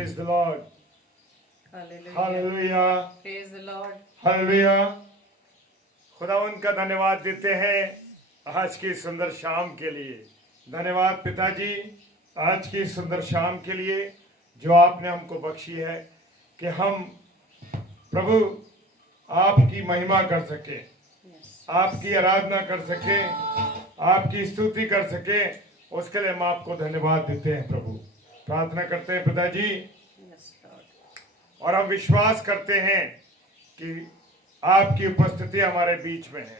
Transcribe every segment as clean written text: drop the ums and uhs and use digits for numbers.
Praise the Lord. Hallelujah. Hallelujah. Praise the Lord. Hallelujah. खुदावंद का धन्यवाद देते हैं आज की सुंदर शाम के लिए। धन्यवाद पिताजी आज की सुंदर शाम के लिए जो आपने हमको बख्शी है कि हम प्रभु आपकी महिमा कर सके, आपकी आराधना कर सके, आपकी स्तुति कर सके, उसके लिए हम आपको धन्यवाद देते हैं प्रभु। प्रार्थना करते हैं पिताजी और हम विश्वास करते हैं कि आपकी उपस्थिति हमारे बीच में है।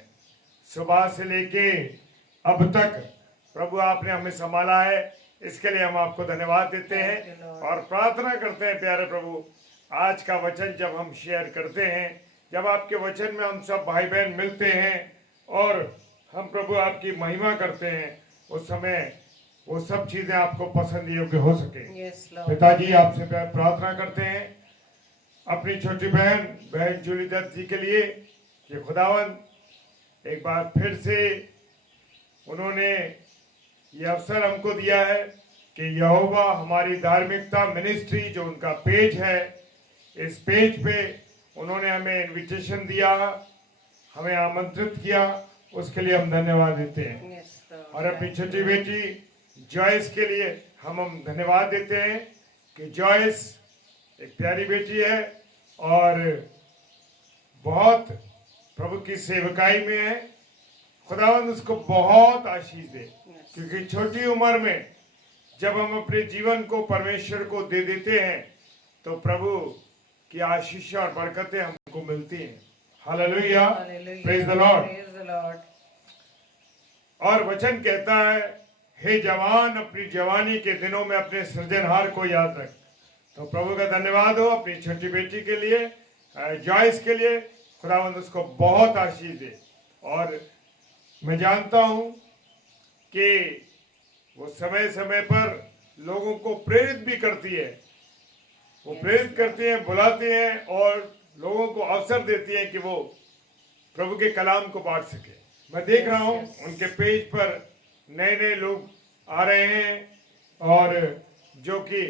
सुबह से लेके अब तक प्रभु आपने हमें संभाला है, इसके लिए हम आपको धन्यवाद देते हैं और प्रार्थना करते हैं प्यारे प्रभु आज का वचन जब हम शेयर करते हैं, जब आपके वचन में हम सब भाई बहन मिलते हैं और हम प्रभु आपकी महिमा करते हैं, उस समय वो सब चीजें आपको पसंद योग्य हो सके। पिताजी आपसे प्रार्थना करते हैं अपनी छोटी बहन जूली दत्त जी के लिए कि खुदावन एक बार फिर से उन्होंने ये अवसर हमको दिया है कि यहोवा हमारी धार्मिकता मिनिस्ट्री जो उनका पेज है, इस पेज पे उन्होंने हमें इनविटेशन दिया, हमें आमंत्रित किया, उसके लिए हम धन्यवाद देते हैं। और अपनी छोटी बेटी जॉयस के लिए हम धन्यवाद देते हैं कि जॉयस एक प्यारी बेटी है और बहुत प्रभु की सेवकाई में है। खुदावंद उसको बहुत आशीष दे, क्योंकि छोटी उम्र में जब हम अपने जीवन को परमेश्वर को दे देते हैं तो प्रभु की आशीष और बरकतें हमको मिलती हैं। Hallelujah, praise the lord. और वचन कहता है, हे जवान अपनी जवानी के दिनों में अपने सृजनहार को याद रख। तो प्रभु का धन्यवाद हो अपनी छोटी बेटी के लिए, जॉयस के लिए। खुदावंद उसको बहुत आशीष दे। और मैं जानता हूं कि वो समय समय पर लोगों को प्रेरित भी करती है, वो प्रेरित करती हैं, बुलाती हैं और लोगों को अवसर देती हैं कि वो प्रभु के कलाम को बांट सके। मैं देख रहा हूं उनके पेज पर नए नए लोग आ रहे हैं और जो कि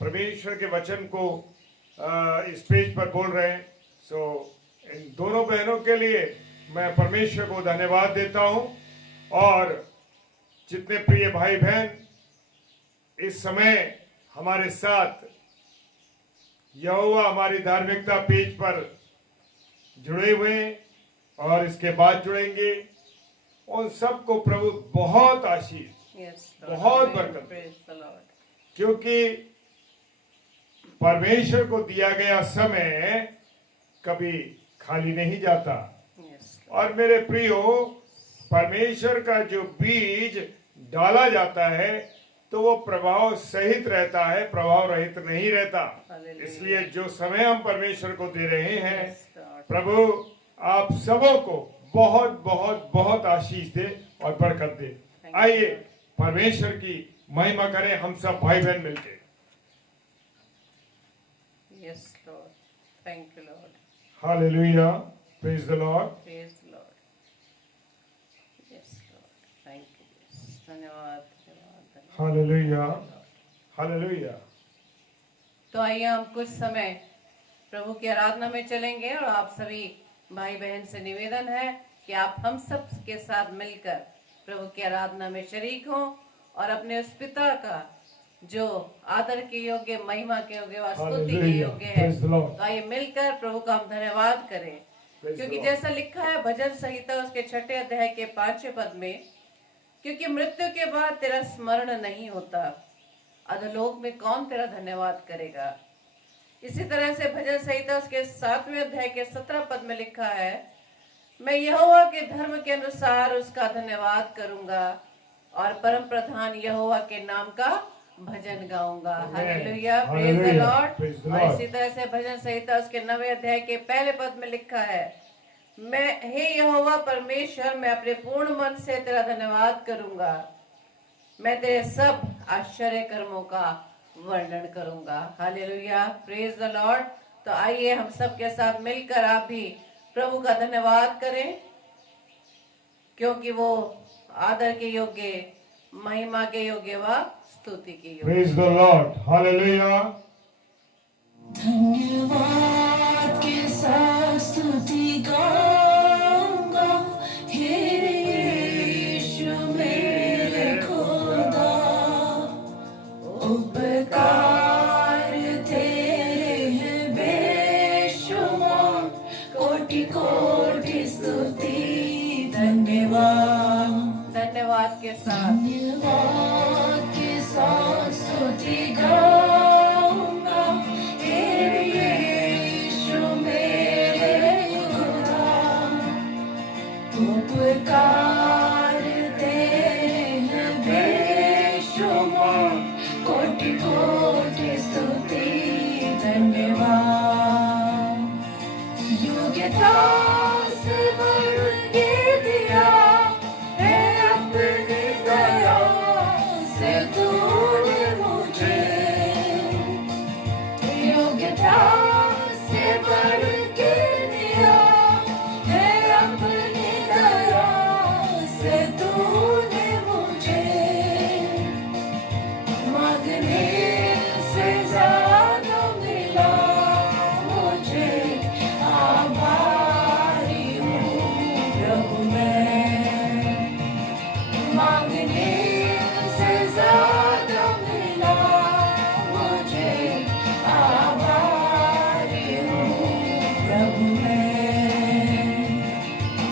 परमेश्वर के वचन को इस पेज पर बोल रहे हैं। सो इन दोनों बहनों के लिए मैं परमेश्वर को धन्यवाद देता हूं। और जितने प्रिय भाई बहन इस समय हमारे साथ यहोवा हमारी धार्मिकता पेज पर जुड़े हुए हैं और इसके बाद जुड़ेंगे, उन सबको प्रभु बहुत आशीष, बहुत बरकत, क्योंकि परमेश्वर को दिया गया समय कभी खाली नहीं जाता। और मेरे प्रियो, परमेश्वर का जो बीज डाला जाता है तो वो प्रभाव सहित रहता है, प्रभाव रहित नहीं रहता। इसलिए जो समय हम परमेश्वर को दे रहे हैं, प्रभु आप सबों को बहुत बहुत बहुत आशीष दे और बरकत दे। आइए परमेश्वर की महिमा करें हम सब भाई बहन मिलकर। Yes, Lord. Thank you, Lord. Hallelujah. Praise the Lord. Praise the Lord. Yes, Lord. Thank you. Yes. धन्यवाद, धन्यवाद। Hallelujah. Hallelujah. तो आइए हम कुछ समय प्रभु की आराधना में चलेंगे और आप सभी भाई बहन से निवेदन है कि आप हम सब के साथ मिलकर प्रभु की आराधना में शरीक हों और अपने उस पिता का जो आदर के योग्य, महिमा के योग्य, स्तुति के योग्य है, तो आइए मिलकर प्रभु का हम धन्यवाद करें। क्योंकि जैसा लिखा है भजन संहिता उसके 6 अध्याय के 5वें पद में, क्योंकि मृत्यु के बाद तेरा स्मरण नहीं होता, अधोलोक में कौन तेरा धन्यवाद करेगा। इसी तरह से भजन संहिता उसके 7वें अध्याय के 17 पद में लिखा है, मैं यहोवा के धर्म के अनुसार उसका धन्यवाद करूंगा और परम प्रधान यहोवा के नाम का भजन गाऊंगा। Hallelujah, praise the lord. और इसी तरह से भजन संहिता उसके 9वें अध्याय के 1 पद में लिखा है, मैं हे यहोवा परमेश्वर, मैं अपने पूर्ण मन से तेरा धन्यवाद करूंगा, मैं तेरे सब आश्चर्य कर्मों का वर्णन करूंगा। Hallelujah, praise the Lord. तो आइए हम सब के साथ मिलकर आप भी प्रभु का धन्यवाद करें, क्योंकि वो आदर के योग्य, महिमा के योग्य व स्तुति के योग्य। Praise the Lord. Hallelujah. धन्यवाद के साथ स्तुति गाऊंगा, हे यीशु मेरे खुदा। उपकार तेरे हैं बेशुमार, कोटि कोटि स्तुति धन्यवाद। धन्यवाद के साथ धन्यवाद के साथ स्तुति गाऊंगा, हे यीशु मेरे खुदा। उपकार तेरे हैं बेशुमार, कोटि कोटि स्तुति धन्यवाद। योग्यता से बढ़ के दिया है अपनी दया से तूने मुझे। योग्यता से बढ़ के दिया है अपनी दया से तूने मुझे। मांगने से ज्यादा मिला मुझे, आभारी हूँ प्रभु मैं। मांगने से ज्यादा मिला मुझे, आभारी हूँ प्रभु मैं।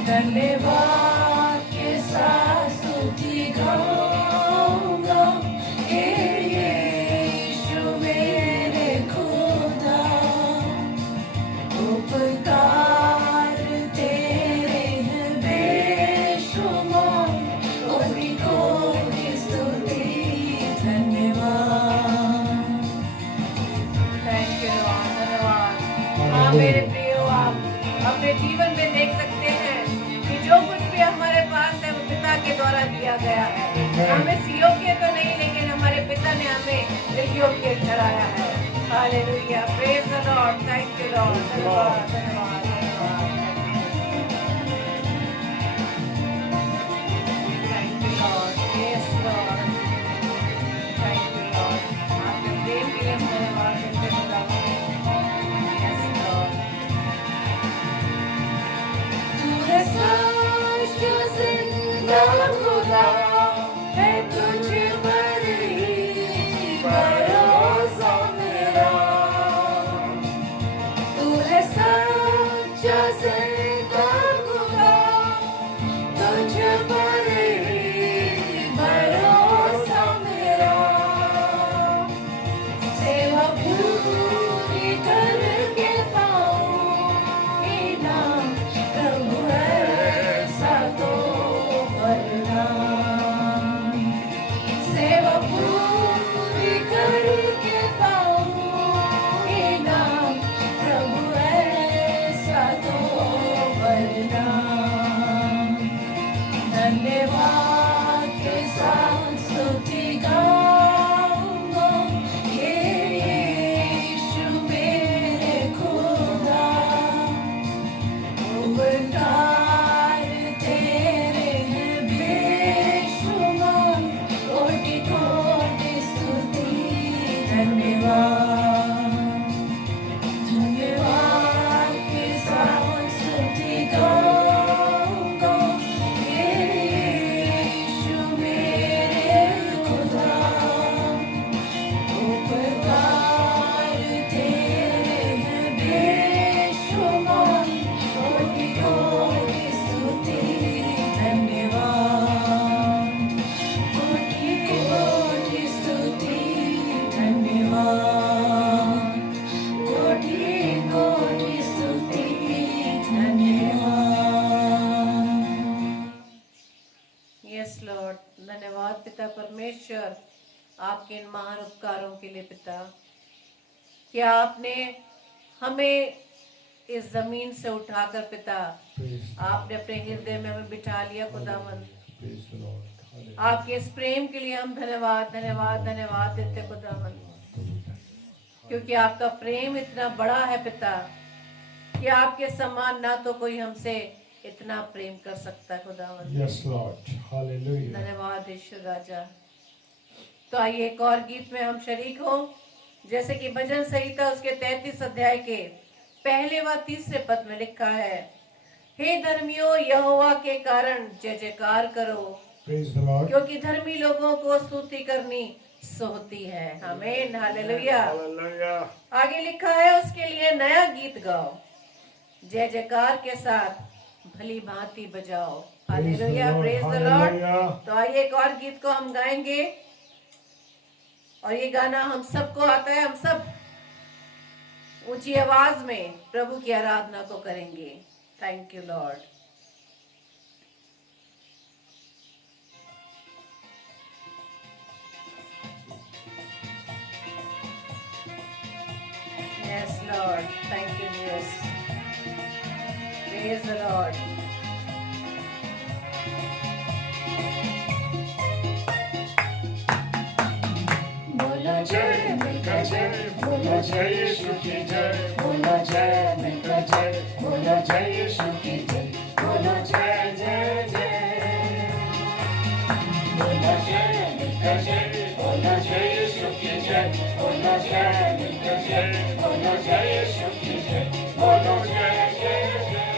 धन्यवाद के साथ स्तुति गाऊंगा, हे यीशु मेरे खुदा। उपकार तेरे हैं बेशुमार, कोटि कोटि स्तुति धन्यवाद। थैंक यू लॉर्ड, धन्यवाद। हाँ मेरे प्रियो, आप अपने जीवन में देख सकते हैं कि जो कुछ भी हमारे पास है वो पिता के द्वारा दिया गया है। हमें इस योग्य तो नहीं, लेकिन हमारे पिता ने हमें इस योग्य ठहराया है। Hallelujah, praise the Lord, thank you Lord, धन्यवाद धन्यवाद धन्यवाद। Thank you Lord, yes Lord, thank you Lord. आपके प्रेम के लिए हम धन्यवाद देते हैं खुदा। यस लॉर्ड, तू है सच्चा जिंदा खुदा, है तुझ पर ही भरोसा मेरा। तू है सच्चा जिंदा खुदा, तुझ पर ही भरोसा मेरा। सेवा पूरी करके पाऊं इनाम, प्रभु ऐसा तो वरदान। सेवा पूरी करके पाऊं इनाम, प्रभु ऐसा तो वरदान। धन्यवाद के साथ स्तुति गाऊंगा, हे यीशु मेरे खुदा। उपकार तेरे हैं बेशुमार, कोटि कोटि स्तुति धन्यवाद। धन्यवाद के साथ स्तुति गाऊंगा, हे यीशु मेरे खुदा। उपकार तेरे हैं बेशुमार, कोटि कोटि स्तुति धन्यवाद। कोटि कोटि स्तुति धन्यवाद। कोटि कोटि स्तुति धन्यवाद। यस लॉर्ड, धन्यवाद पिता परमेश्वर आपके इन महान उपकारों के लिए। पिता, क्या आपने हमें इस जमीन से उठाकर पिता आपने अपने हृदय में हमें बिठा लिया खुदावंद। आपके इस प्रेम के लिए हम धन्यवाद धन्यवाद धन्यवाद देते खुदावंद, क्योंकि आपका प्रेम इतना बड़ा है पिता कि आपके समान ना तो कोई हमसे इतना प्रेम कर सकता है खुदावंद। Yes, Lord. Hallelujah. धन्यवाद ईश्वर राजा। तो आइए एक और गीत में हम शरीक हों जैसे कि भजन संहिता उसके 33 अध्याय के पहले व तीसरे पद में लिखा है, हे धर्मियों यहोवा के कारण जय जयकार करो, Praise the Lord. क्योंकि धर्मी लोगों को स्तुति करनी सोती है। आमीन, हालेलुया। Hallelujah. आगे लिखा है, उसके लिए नया गीत गाओ, जय जयकार के साथ भली भांति बजाओ। Hallelujah, praise the Lord. Hallelujah. तो आइए एक और गीत को हम गाएंगे, और ये गाना हम सबको आता है। हम सब ऊंची आवाज में प्रभु की आराधना को करेंगे। Thank you Lord. Yes, Lord. Thank you, Jesus. Praise the Lord. बोलो जय मिलकर जय, बोलो जय यीशु की जय, बोलो जय मिलकर जय, बोलो जय यीशु की जय, बोलो जय जय जय, बोलो जय मिलकर जय, बोलो जय यीशु की जय, बोलो जय मिलकर जय, बोलो जय यीशु की जय, बोलो जय जय जय।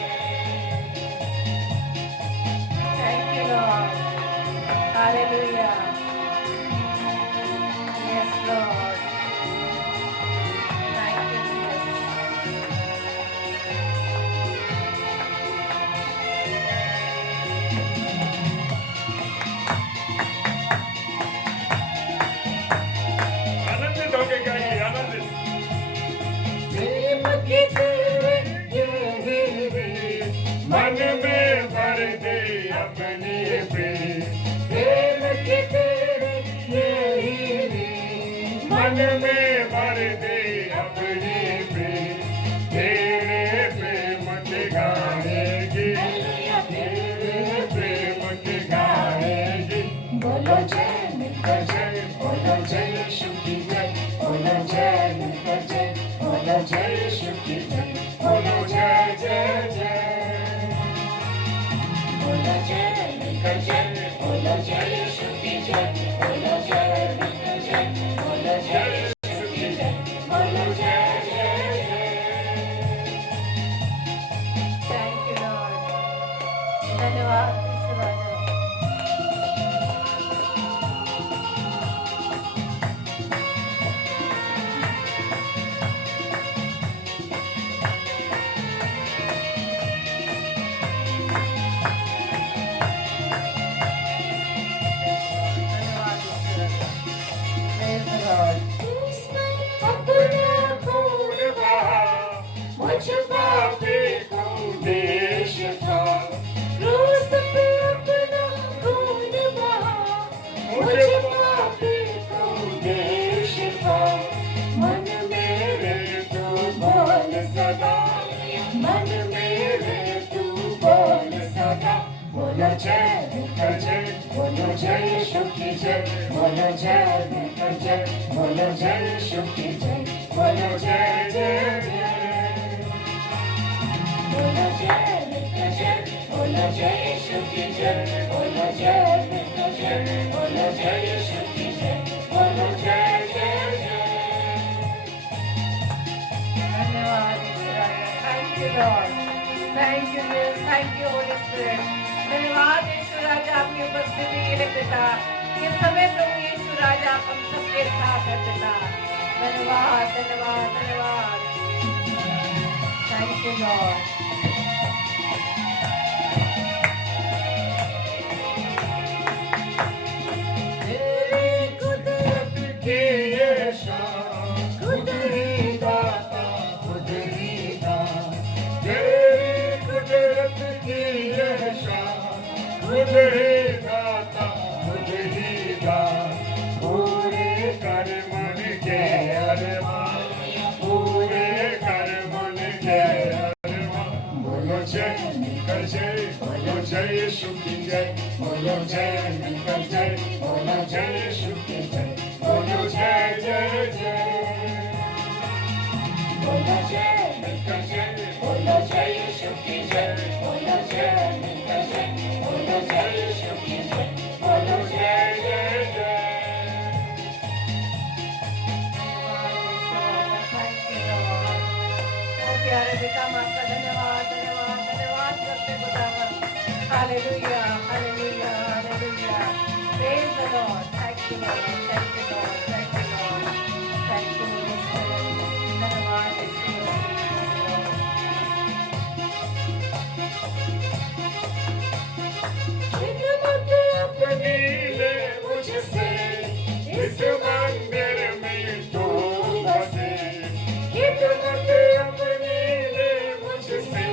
Thank you, Lord. Hallelujah. Yes, Lord. Thank you, Jesus. आनंदित होके गाइए, आनंदित। प्रेम की तेरे ये रीत मन में भर दे अपनी प्रेम, प्रेम की तेरे ये रीत मन में भर दे अपनी प्रेम, तेरे प्रेम के गाएगी, तेरे प्रेम के गाएगी। बोलो जय मिलकर जय, बोलो जय यीशु की जय, बोलो जय मिलकर जय, बोलो जय यीशु की जय, बोलो जय जय जय, बोलो जय मिलकर जय, बोलो जय यीशु की जय, बोलो जय मिलकर जय, बोलो जय यीशु की जय, बोलो जय जय जय। Thank you, Lord. धन्यवाद यीशु राजा। धन्यवाद यीशु राजा। Praise the Lord. उसने अपना खून बहा, मुझ पापी को देश था, क्रूस पे अपना खून बहा, मुझ पापी को देश था। मन मेरे तू बोल सदा, मन मेरे तू बोल सदा, बोलो जय मिलकर जय, बोलो जय यीशु की जय, बोलो जय मिलकर जय, बोलो जय यीशु की जय, बोलो जय जय जय, बोलो जय मिलकर जय, बोलो जय यीशु की जय, बोलो जय मिलकर जय, बोलो जय यीशु की जय, बोलो जय जय जय। धन्यवाद यीशु राजा। Thank you, Lord. Thank you, Jesus. Thank you, Holy Spirit. धन्यवाद यीशु राजा आपकी उपस्थिति के लिए पिता। ये समय प्रभु यीशु राजा आप हम सबके साथ है पिता। धन्यवाद, धन्यवाद, धन्यवाद। Thank you, Lord. तेरी कुदरत की ये शान, खुद ही दाता, खुद ही दान। तेरी कुदरत की ये शान, खुद ही दाता, खुद ही दान। पूरे कर मन के अरमान, पूरे कर मन के अरमान। बोलो जय मिलकर जय, बोलो जय यीशु की जय, बोलो जय मिलकर जय, बोलो जय यीशु की जय, बोलो जय जय जय। बोलो जय मिलकर जय, बोलो जय यीशु की जय, बोलो जय मिलकर जय, बोलो जय यीशु की जय, बोलो जय जय जय। पिता हम आपका धन्यवाद धन्यवाद धन्यवाद करते खुदावन। Hallelujah hallelujah hallelujah. Praise the Lord. Thank you Lord thank you Lord thank you Lord thank you Holi spirit. धन्यवाद यीशु मसीह। खिदमत अपनी ले मुझसे इस मंदिर में तू बसे। खिदमत अपनी ले मुझसे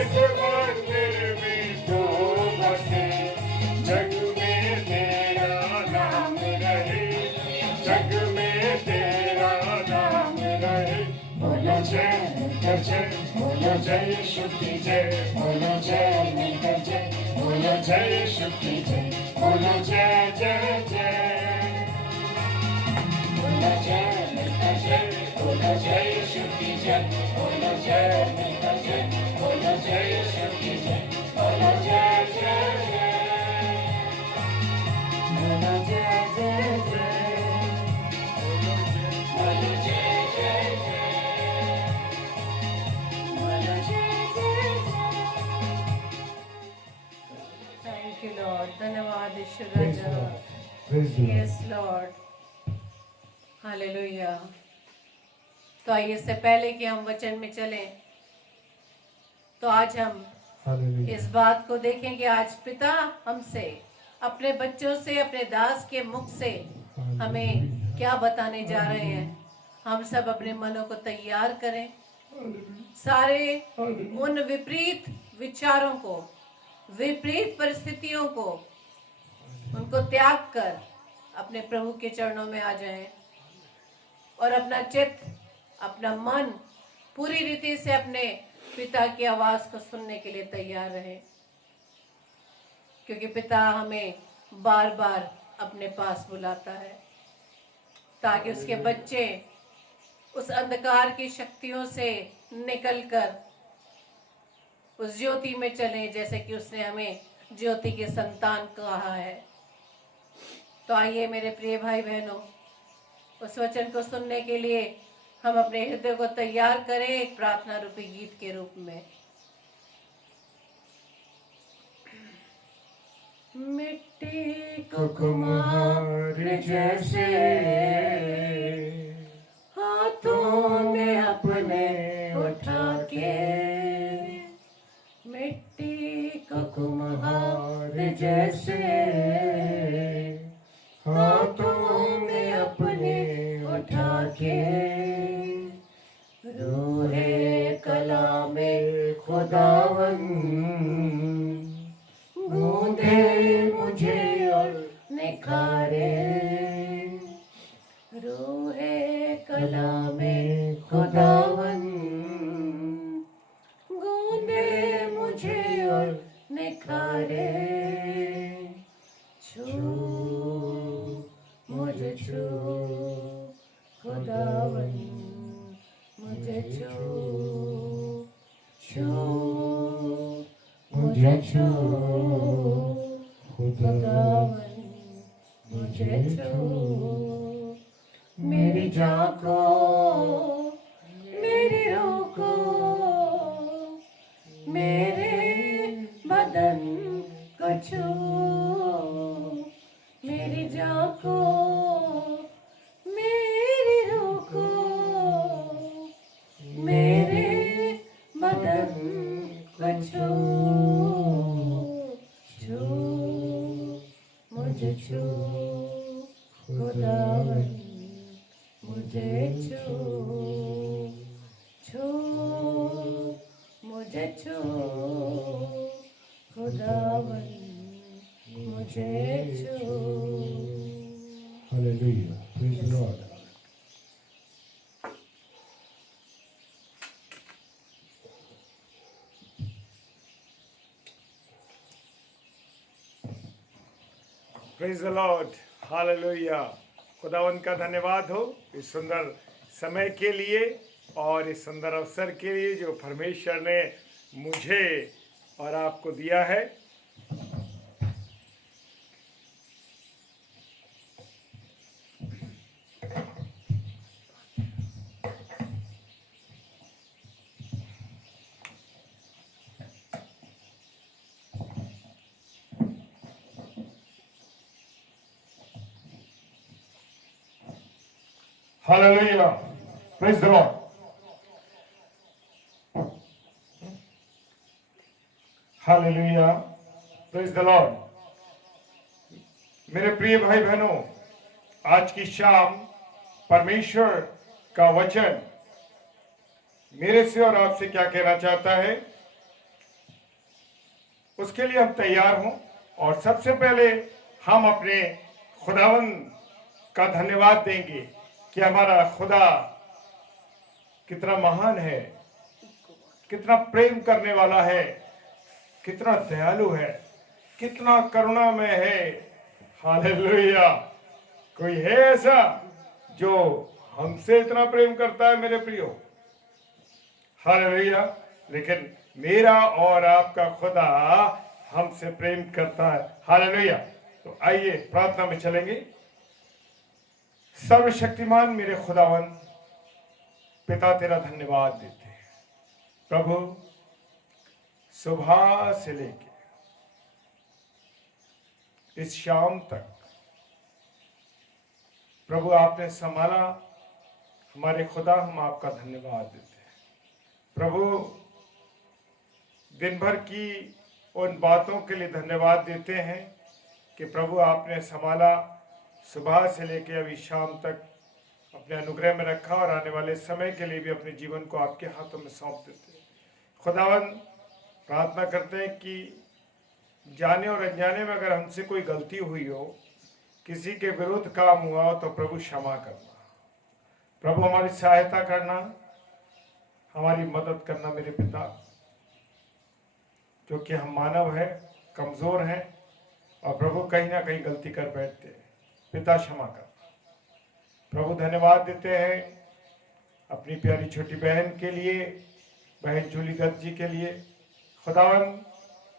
इस मंदिर में तू बसे। जग में तेरा नाम रहे, जग में तेरा नाम रहे। बोलो जय जय, बोलो जय यीशु की जय, बोलो जय मिलकर जय, बोलो जय यीशु की जय, बोलो जय जय जय, बोलो जय मिलकर जय, बोलो जय यीशु की जय, बोलो जय मिलकर जय, बोलो जय यीशु की जय, बोलो जय जय जय, बोलो जय जय जय, बोलो जय जय जय, बोलो जय जय जय। Thank you Lord. धन्यवाद यीशु Praise the Raja. Lord. Praise the Lord. Yes Lord hallelujah. तो आइए इससे पहले कि हम वचन में चलें, तो आज हम Hallelujah. इस बात को देखें कि आज पिता हमसे, अपने बच्चों से, अपने दास के मुख से हमें क्या बताने जा रहे हैं। हम सब अपने मनों को तैयार करें, सारे उन विपरीत विचारों को, विपरीत परिस्थितियों को, उनको त्याग कर अपने प्रभु के चरणों में आ जाएं और अपना चित्त, अपना मन पूरी रीति से अपने पिता की आवाज को सुनने के लिए तैयार रहे, क्योंकि पिता हमें बार बार अपने पास बुलाता है ताकि उसके बच्चे उस अंधकार की शक्तियों से निकलकर उस ज्योति में चलें, जैसे कि उसने हमें ज्योति के संतान कहा है। तो आइए मेरे प्रिय भाई बहनों, उस वचन को सुनने के लिए हम अपने हृदय को तैयार करें एक प्रार्थना रूपी गीत के रूप में। मिट्टी को कुम्हार जैसे हाथों में अपने उठा के, मिट्टी को कुम्हार जैसे हाथों में अपने उठा के, रूहे कला में खुदावन गूंदे मुझे और निखारे, रूहे कला में खुदावन गूंदे मुझे और निखारे, छू मुझे छू खुदावन मुझे छू, छू मुझे छू खुदावन मुझे छू, मेरी जान को मेरी रूह को मेरे बदन को छू, मेरी जान को मेरी रूह को मेरे बदन को छू, छू मुझे छू खुदावन मुझे छू, छू मुझे छू खुदावन मुझे छू। Hallelujah. Praise the Lord. Praise the Lord. Hallelujah. खुदावन का धन्यवाद हो इस सुंदर समय के लिए और इस सुंदर अवसर के लिए जो परमेश्वर ने मुझे और आपको दिया है। Hallelujah. Praise the Lord. Hallelujah. Praise the Lord. मेरे प्रिय भाई बहनों, आज की शाम परमेश्वर का वचन मेरे से और आपसे क्या कहना चाहता है, उसके लिए हम तैयार हों। और सबसे पहले हम अपने खुदावंद का धन्यवाद देंगे कि हमारा खुदा कितना महान है, कितना प्रेम करने वाला है, कितना दयालु है, कितना करुणामय है। हालेलुया। कोई है ऐसा जो हमसे इतना प्रेम करता है मेरे प्रियो? हालेलुया। लेकिन मेरा और आपका खुदा हमसे प्रेम करता है। हालेलुया। तो आइए प्रार्थना में चलेंगे। सर्वशक्तिमान मेरे खुदावन पिता, तेरा धन्यवाद देते हैं प्रभु। सुबह से लेके इस शाम तक प्रभु आपने संभाला हमारे खुदा, हम आपका धन्यवाद देते हैं प्रभु। दिन भर की उन बातों के लिए धन्यवाद देते हैं कि प्रभु आपने संभाला, सुबह से लेकर अभी शाम तक अपने अनुग्रह में रखा और आने वाले समय के लिए भी अपने जीवन को आपके हाथों में सौंप देते हैं। खुदावन, प्रार्थना करते हैं कि जाने और अनजाने में अगर हमसे कोई गलती हुई हो, किसी के विरुद्ध काम हुआ हो, तो प्रभु क्षमा करना, प्रभु हमारी सहायता करना, हमारी मदद करना मेरे पिता, क्योंकि हम मानव हैं, कमजोर हैं और प्रभु कहीं ना कहीं गलती कर बैठते हैं। पिता क्षमा करना। प्रभु धन्यवाद देते हैं अपनी प्यारी छोटी बहन के लिए, बहन जूली दत्त जी के लिए। खुदावन,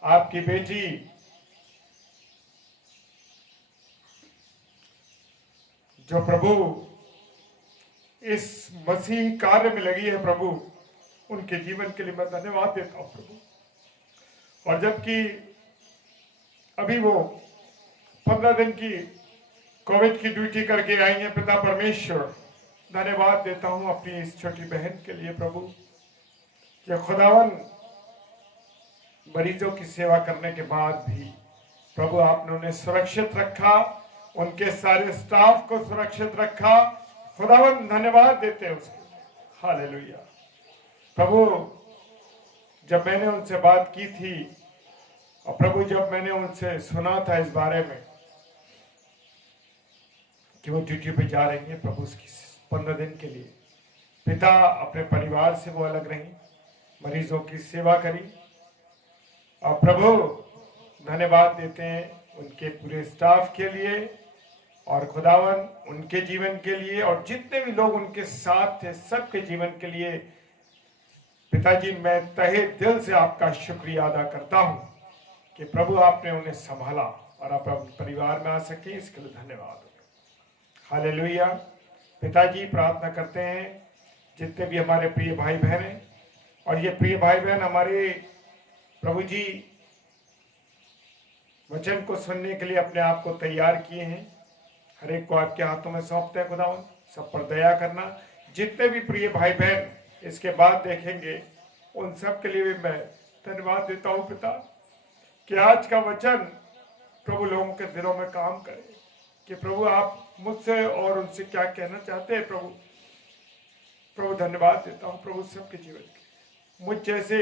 आपकी बेटी जो प्रभु इस मसीह कार्य में लगी है प्रभु, उनके जीवन के लिए मैं धन्यवाद देता हूं प्रभु। और जबकि अभी वो 15 दिन की कोविड की ड्यूटी करके आई हैं, पिता परमेश्वर धन्यवाद देता हूं अपनी इस छोटी बहन के लिए प्रभु, कि खुदावन मरीजों की सेवा करने के बाद भी प्रभु आपने उन्हें सुरक्षित रखा, उनके सारे स्टाफ को सुरक्षित रखा। खुदावन धन्यवाद देते हैं उसके लिए। हालेलुया। प्रभु, जब मैंने उनसे बात की थी और प्रभु जब मैंने उनसे सुना था इस बारे में कि वो ड्यूटी पे जा रही है प्रभु, उसकी 15 दिन के लिए, पिता अपने परिवार से वो अलग रही, मरीजों की सेवा करी। और प्रभु धन्यवाद देते हैं उनके पूरे स्टाफ के लिए और खुदावन उनके जीवन के लिए और जितने भी लोग उनके साथ थे सबके जीवन के लिए। पिताजी, मैं तहे दिल से आपका शुक्रिया अदा करता हूं कि प्रभु आपने उन्हें संभाला और आप अपने परिवार में आ सके, इसके लिए धन्यवाद। हालेलुया। पिताजी, प्रार्थना करते हैं जितने भी हमारे प्रिय भाई बहन हैं, और ये प्रिय भाई बहन हमारे प्रभु जी वचन को सुनने के लिए अपने आप को तैयार किए हैं, हर एक को आपके हाथों में सौंपते हैं खुदावन। सब पर दया करना। जितने भी प्रिय भाई बहन इसके बाद देखेंगे, उन सब के लिए भी मैं धन्यवाद देता हूं पिता, कि आज का वचन प्रभु लोगों के दिलों में काम करे, कि प्रभु आप मुझसे और उनसे क्या कहना चाहते हैं प्रभु। प्रभु धन्यवाद देता हूं प्रभु सबके जीवन के, मुझ जैसे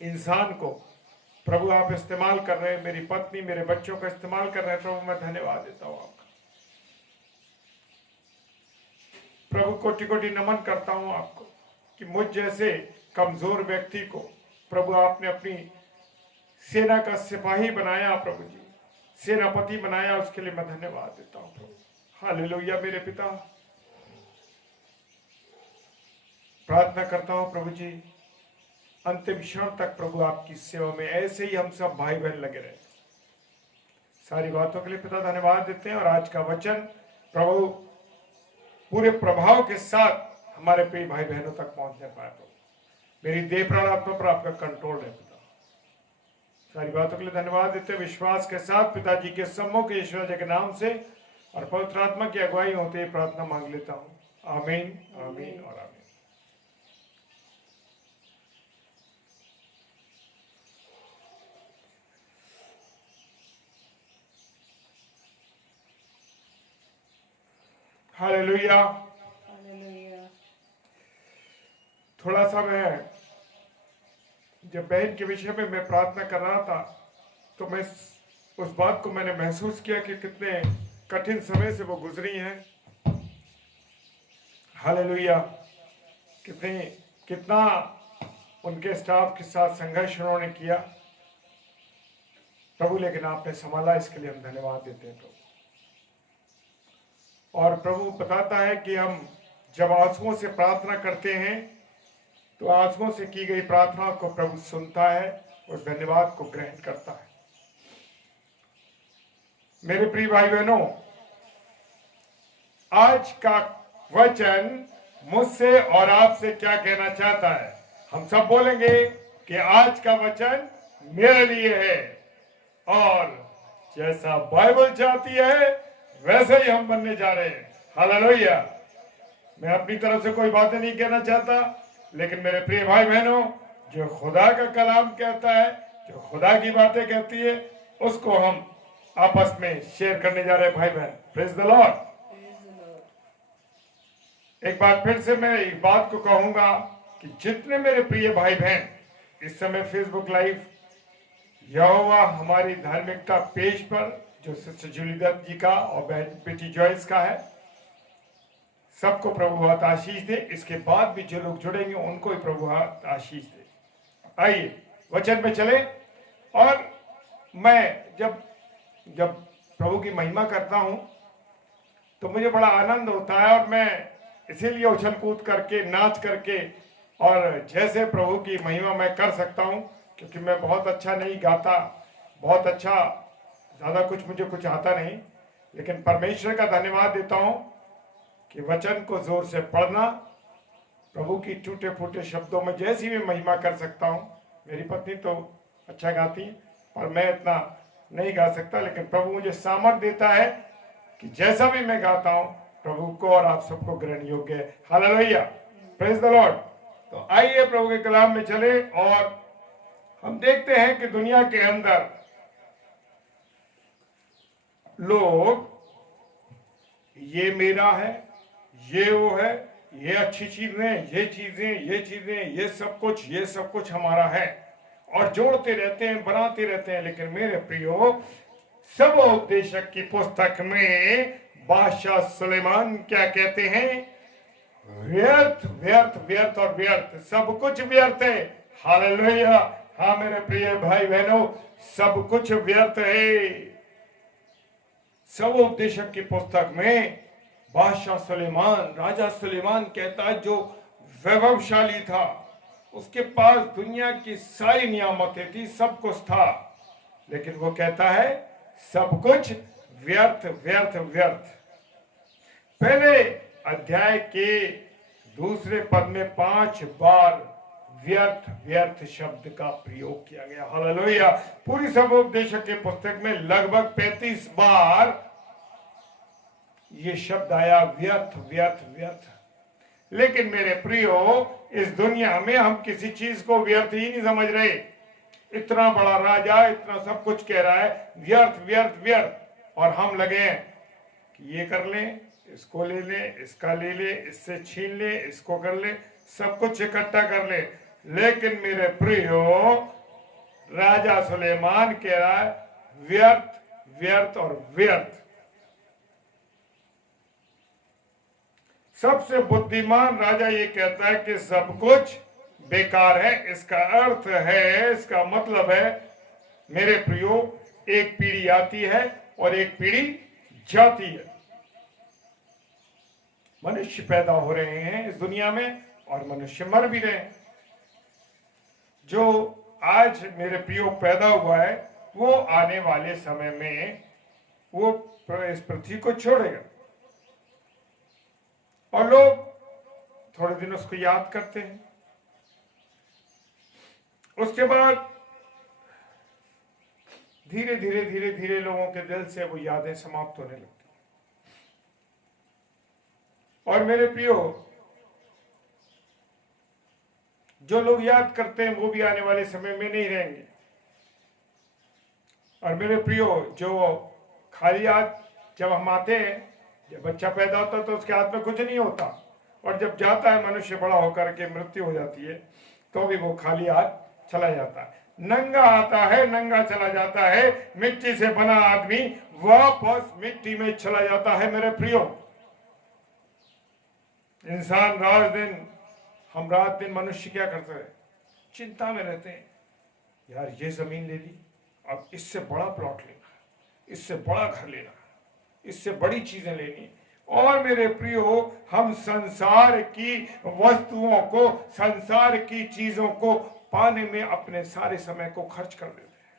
इंसान को प्रभु आप इस्तेमाल कर रहे हैं, मेरी पत्नी मेरे बच्चों का इस्तेमाल कर रहे हैं प्रभु, मैं धन्यवाद देता हूं आपका। प्रभु कोटि कोटि नमन करता हूं आपको कि मुझ जैसे कमजोर व्यक्ति को प्रभु आपने अपनी सेना का सिपाही बनाया प्रभु जी, सेनापति बनाया, उसके लिए मैं धन्यवाद देता हूं प्रभु। हालेलुया। मेरे पिता, प्रार्थना करता हूं प्रभु जी अंतिम क्षण तक प्रभु आपकी सेवा में ऐसे ही हम सब भाई बहन लगे रहे। सारी बातों के लिए पिता धन्यवाद देते हैं। और आज का वचन प्रभु पूरे प्रभाव के साथ हमारे प्रिय भाई बहनों तक पहुंचने पाए प्रभु। मेरी देह प्राण आत्मा पर आपका कंट्रोल है पिता। सारी बातों के लिए धन्यवाद देते हैं। विश्वास के साथ पिताजी के सम्मुख ईश्वर जी के नाम से और पवित्र आत्मा की अगुवाई होते ही प्रार्थना मांग लेता हूँ। आमीन, आमीन और आमीन। हालेलुया। हालेलुया। थोड़ा सा मैं जब बहन के विषय में मैं प्रार्थना कर रहा था तो मैं उस बात को मैंने महसूस किया कि कितने कठिन समय से वो गुजरी हैं। हालेलुया। कितना उनके स्टाफ के साथ संघर्ष उन्होंने किया प्रभु, लेकिन आपने संभाला, इसके लिए हम धन्यवाद देते हैं प्रभु। और प्रभु बताता है कि हम जब आंसुओं से प्रार्थना करते हैं तो आंसुओं से की गई प्रार्थना को प्रभु सुनता है, उस धन्यवाद को ग्रहण करता है। मेरे प्रिय भाई बहनों, आज का वचन मुझसे और आपसे क्या कहना चाहता है? हम सब बोलेंगे कि आज का वचन मेरे लिए है, और जैसा बाइबल चाहती है वैसे ही हम बनने जा रहे हैं। हालेलुया। मैं अपनी तरफ से कोई बातें नहीं कहना चाहता, लेकिन मेरे प्रिय भाई बहनों, जो खुदा का कलाम कहता है, जो खुदा की बातें कहती है, उसको हम आपस में शेयर करने जा रहे हैं भाई बहन। Praise the Lord. एक बार फिर से मैं एक बात को कहूंगा कि जितने मेरे प्रिय भाई बहन इस समय फेसबुक लाइव यहोवा हमारी धार्मिकता पेज पर, जो सिस्टर जूली दत्त जी का और बहन बेटी जॉयस का है, सबको प्रभु बहुत आशीष दे। इसके बाद भी जो लोग जुड़ेंगे उनको भी प्रभु बहुत आशीष दे। आइए वचन में चले। और मैं जब प्रभु की महिमा करता हूं तो मुझे बड़ा आनंद होता है, और मैं इसीलिए उछल कूद करके, नाच करके, और जैसे प्रभु की महिमा मैं कर सकता हूं, क्योंकि मैं बहुत अच्छा नहीं गाता, बहुत अच्छा ज़्यादा मुझे कुछ आता नहीं, लेकिन परमेश्वर का धन्यवाद देता हूं कि वचन को जोर से पढ़ना, प्रभु की टूटे फूटे शब्दों में जैसी भी महिमा कर सकता हूं। मेरी पत्नी तो अच्छा गाती है, पर मैं इतना नहीं गा सकता, लेकिन प्रभु मुझे सामर्थ देता है कि जैसा भी मैं गाता हूं प्रभु को और आप सबको ग्रहण योग्य है। Hallelujah, praise the Lord. तो आइए प्रभु के कलाम में चले, और हम देखते हैं कि दुनिया के अंदर लोग ये मेरा है, ये वो है, ये अच्छी चीजें, ये चीजें, ये सब कुछ हमारा है, और जोड़ते रहते हैं, बनाते रहते हैं। लेकिन मेरे प्रियो, सब उपदेशक की पुस्तक में बादशाह सुलेमान क्या कहते हैं? व्यर्थ व्यर्थ व्यर्थ और व्यर्थ, सब कुछ व्यर्थ है। हालेलुया। हाँ मेरे प्रिय भाई बहनों, सब कुछ व्यर्थ है। सब उपदेशक की पुस्तक में बादशाह सुलेमान, राजा सुलेमान कहता है, जो वैभवशाली था, उसके पास दुनिया की सारी नियामतें थी, सब कुछ था, लेकिन वो कहता है सब कुछ व्यर्थ व्यर्थ व्यर्थ। पहले अध्याय के दूसरे पद में 5 बार व्यर्थ व्यर्थ शब्द का प्रयोग किया गया। हालेलुया। पूरी सब उपदेशक के पुस्तक में लगभग 35 बार ये शब्द आया, व्यर्थ व्यर्थ व्यर्थ। लेकिन मेरे प्रियो, इस दुनिया में हम किसी चीज को व्यर्थ ही नहीं समझ रहे। इतना बड़ा राजा इतना सब कुछ कह रहा है, व्यर्थ व्यर्थ व्यर्थ, और हम लगे हैं कि ये कर लें, इसको ले ले, इसका ले ले, इससे छीन ले, इसको कर ले, सब कुछ इकट्ठा कर ले। लेकिन मेरे प्रियो, राजा सुलेमान कह रहा है व्यर्थ व्यर्थ और व्यर्थ। सबसे बुद्धिमान राजा ये कहता है कि सब कुछ बेकार है। इसका अर्थ है, इसका मतलब है मेरे प्रियो, एक पीढ़ी आती है और एक पीढ़ी जाती है। मनुष्य पैदा हो रहे हैं इस दुनिया में, और मनुष्य मर भी रहे हैं। जो आज मेरे प्रियो पैदा हुआ है, वो आने वाले समय में वो इस पृथ्वी को छोड़ेगा, और लोग थोड़े दिन उसको याद करते हैं, उसके बाद धीरे धीरे धीरे धीरे लोगों के दिल से वो यादें समाप्त होने लगती हैं। और मेरे प्रियो, जो लोग याद करते हैं वो भी आने वाले समय में नहीं रहेंगे। और मेरे प्रियो, जो खाली हाथ जब हम आते हैं, जब बच्चा पैदा होता है तो उसके हाथ में कुछ नहीं होता, और जब जाता है मनुष्य बड़ा होकर के मृत्यु हो जाती है तो भी वो खाली हाथ चला जाता है। नंगा आता है, नंगा चला जाता है। मिट्टी से बना आदमी वापस मिट्टी में चला जाता है। मेरे प्रियो, इंसान रात दिन, हम रात दिन मनुष्य क्या करते हैं? चिंता में रहते हैं, यार ये जमीन ले ली, अब इससे बड़ा प्लॉट लेना, इससे बड़ा घर लेना, इससे बड़ी चीजें लेनी। और मेरे प्रियो, हम संसार की वस्तुओं को, संसार की चीजों को पाने में अपने सारे समय को खर्च कर देते हैं।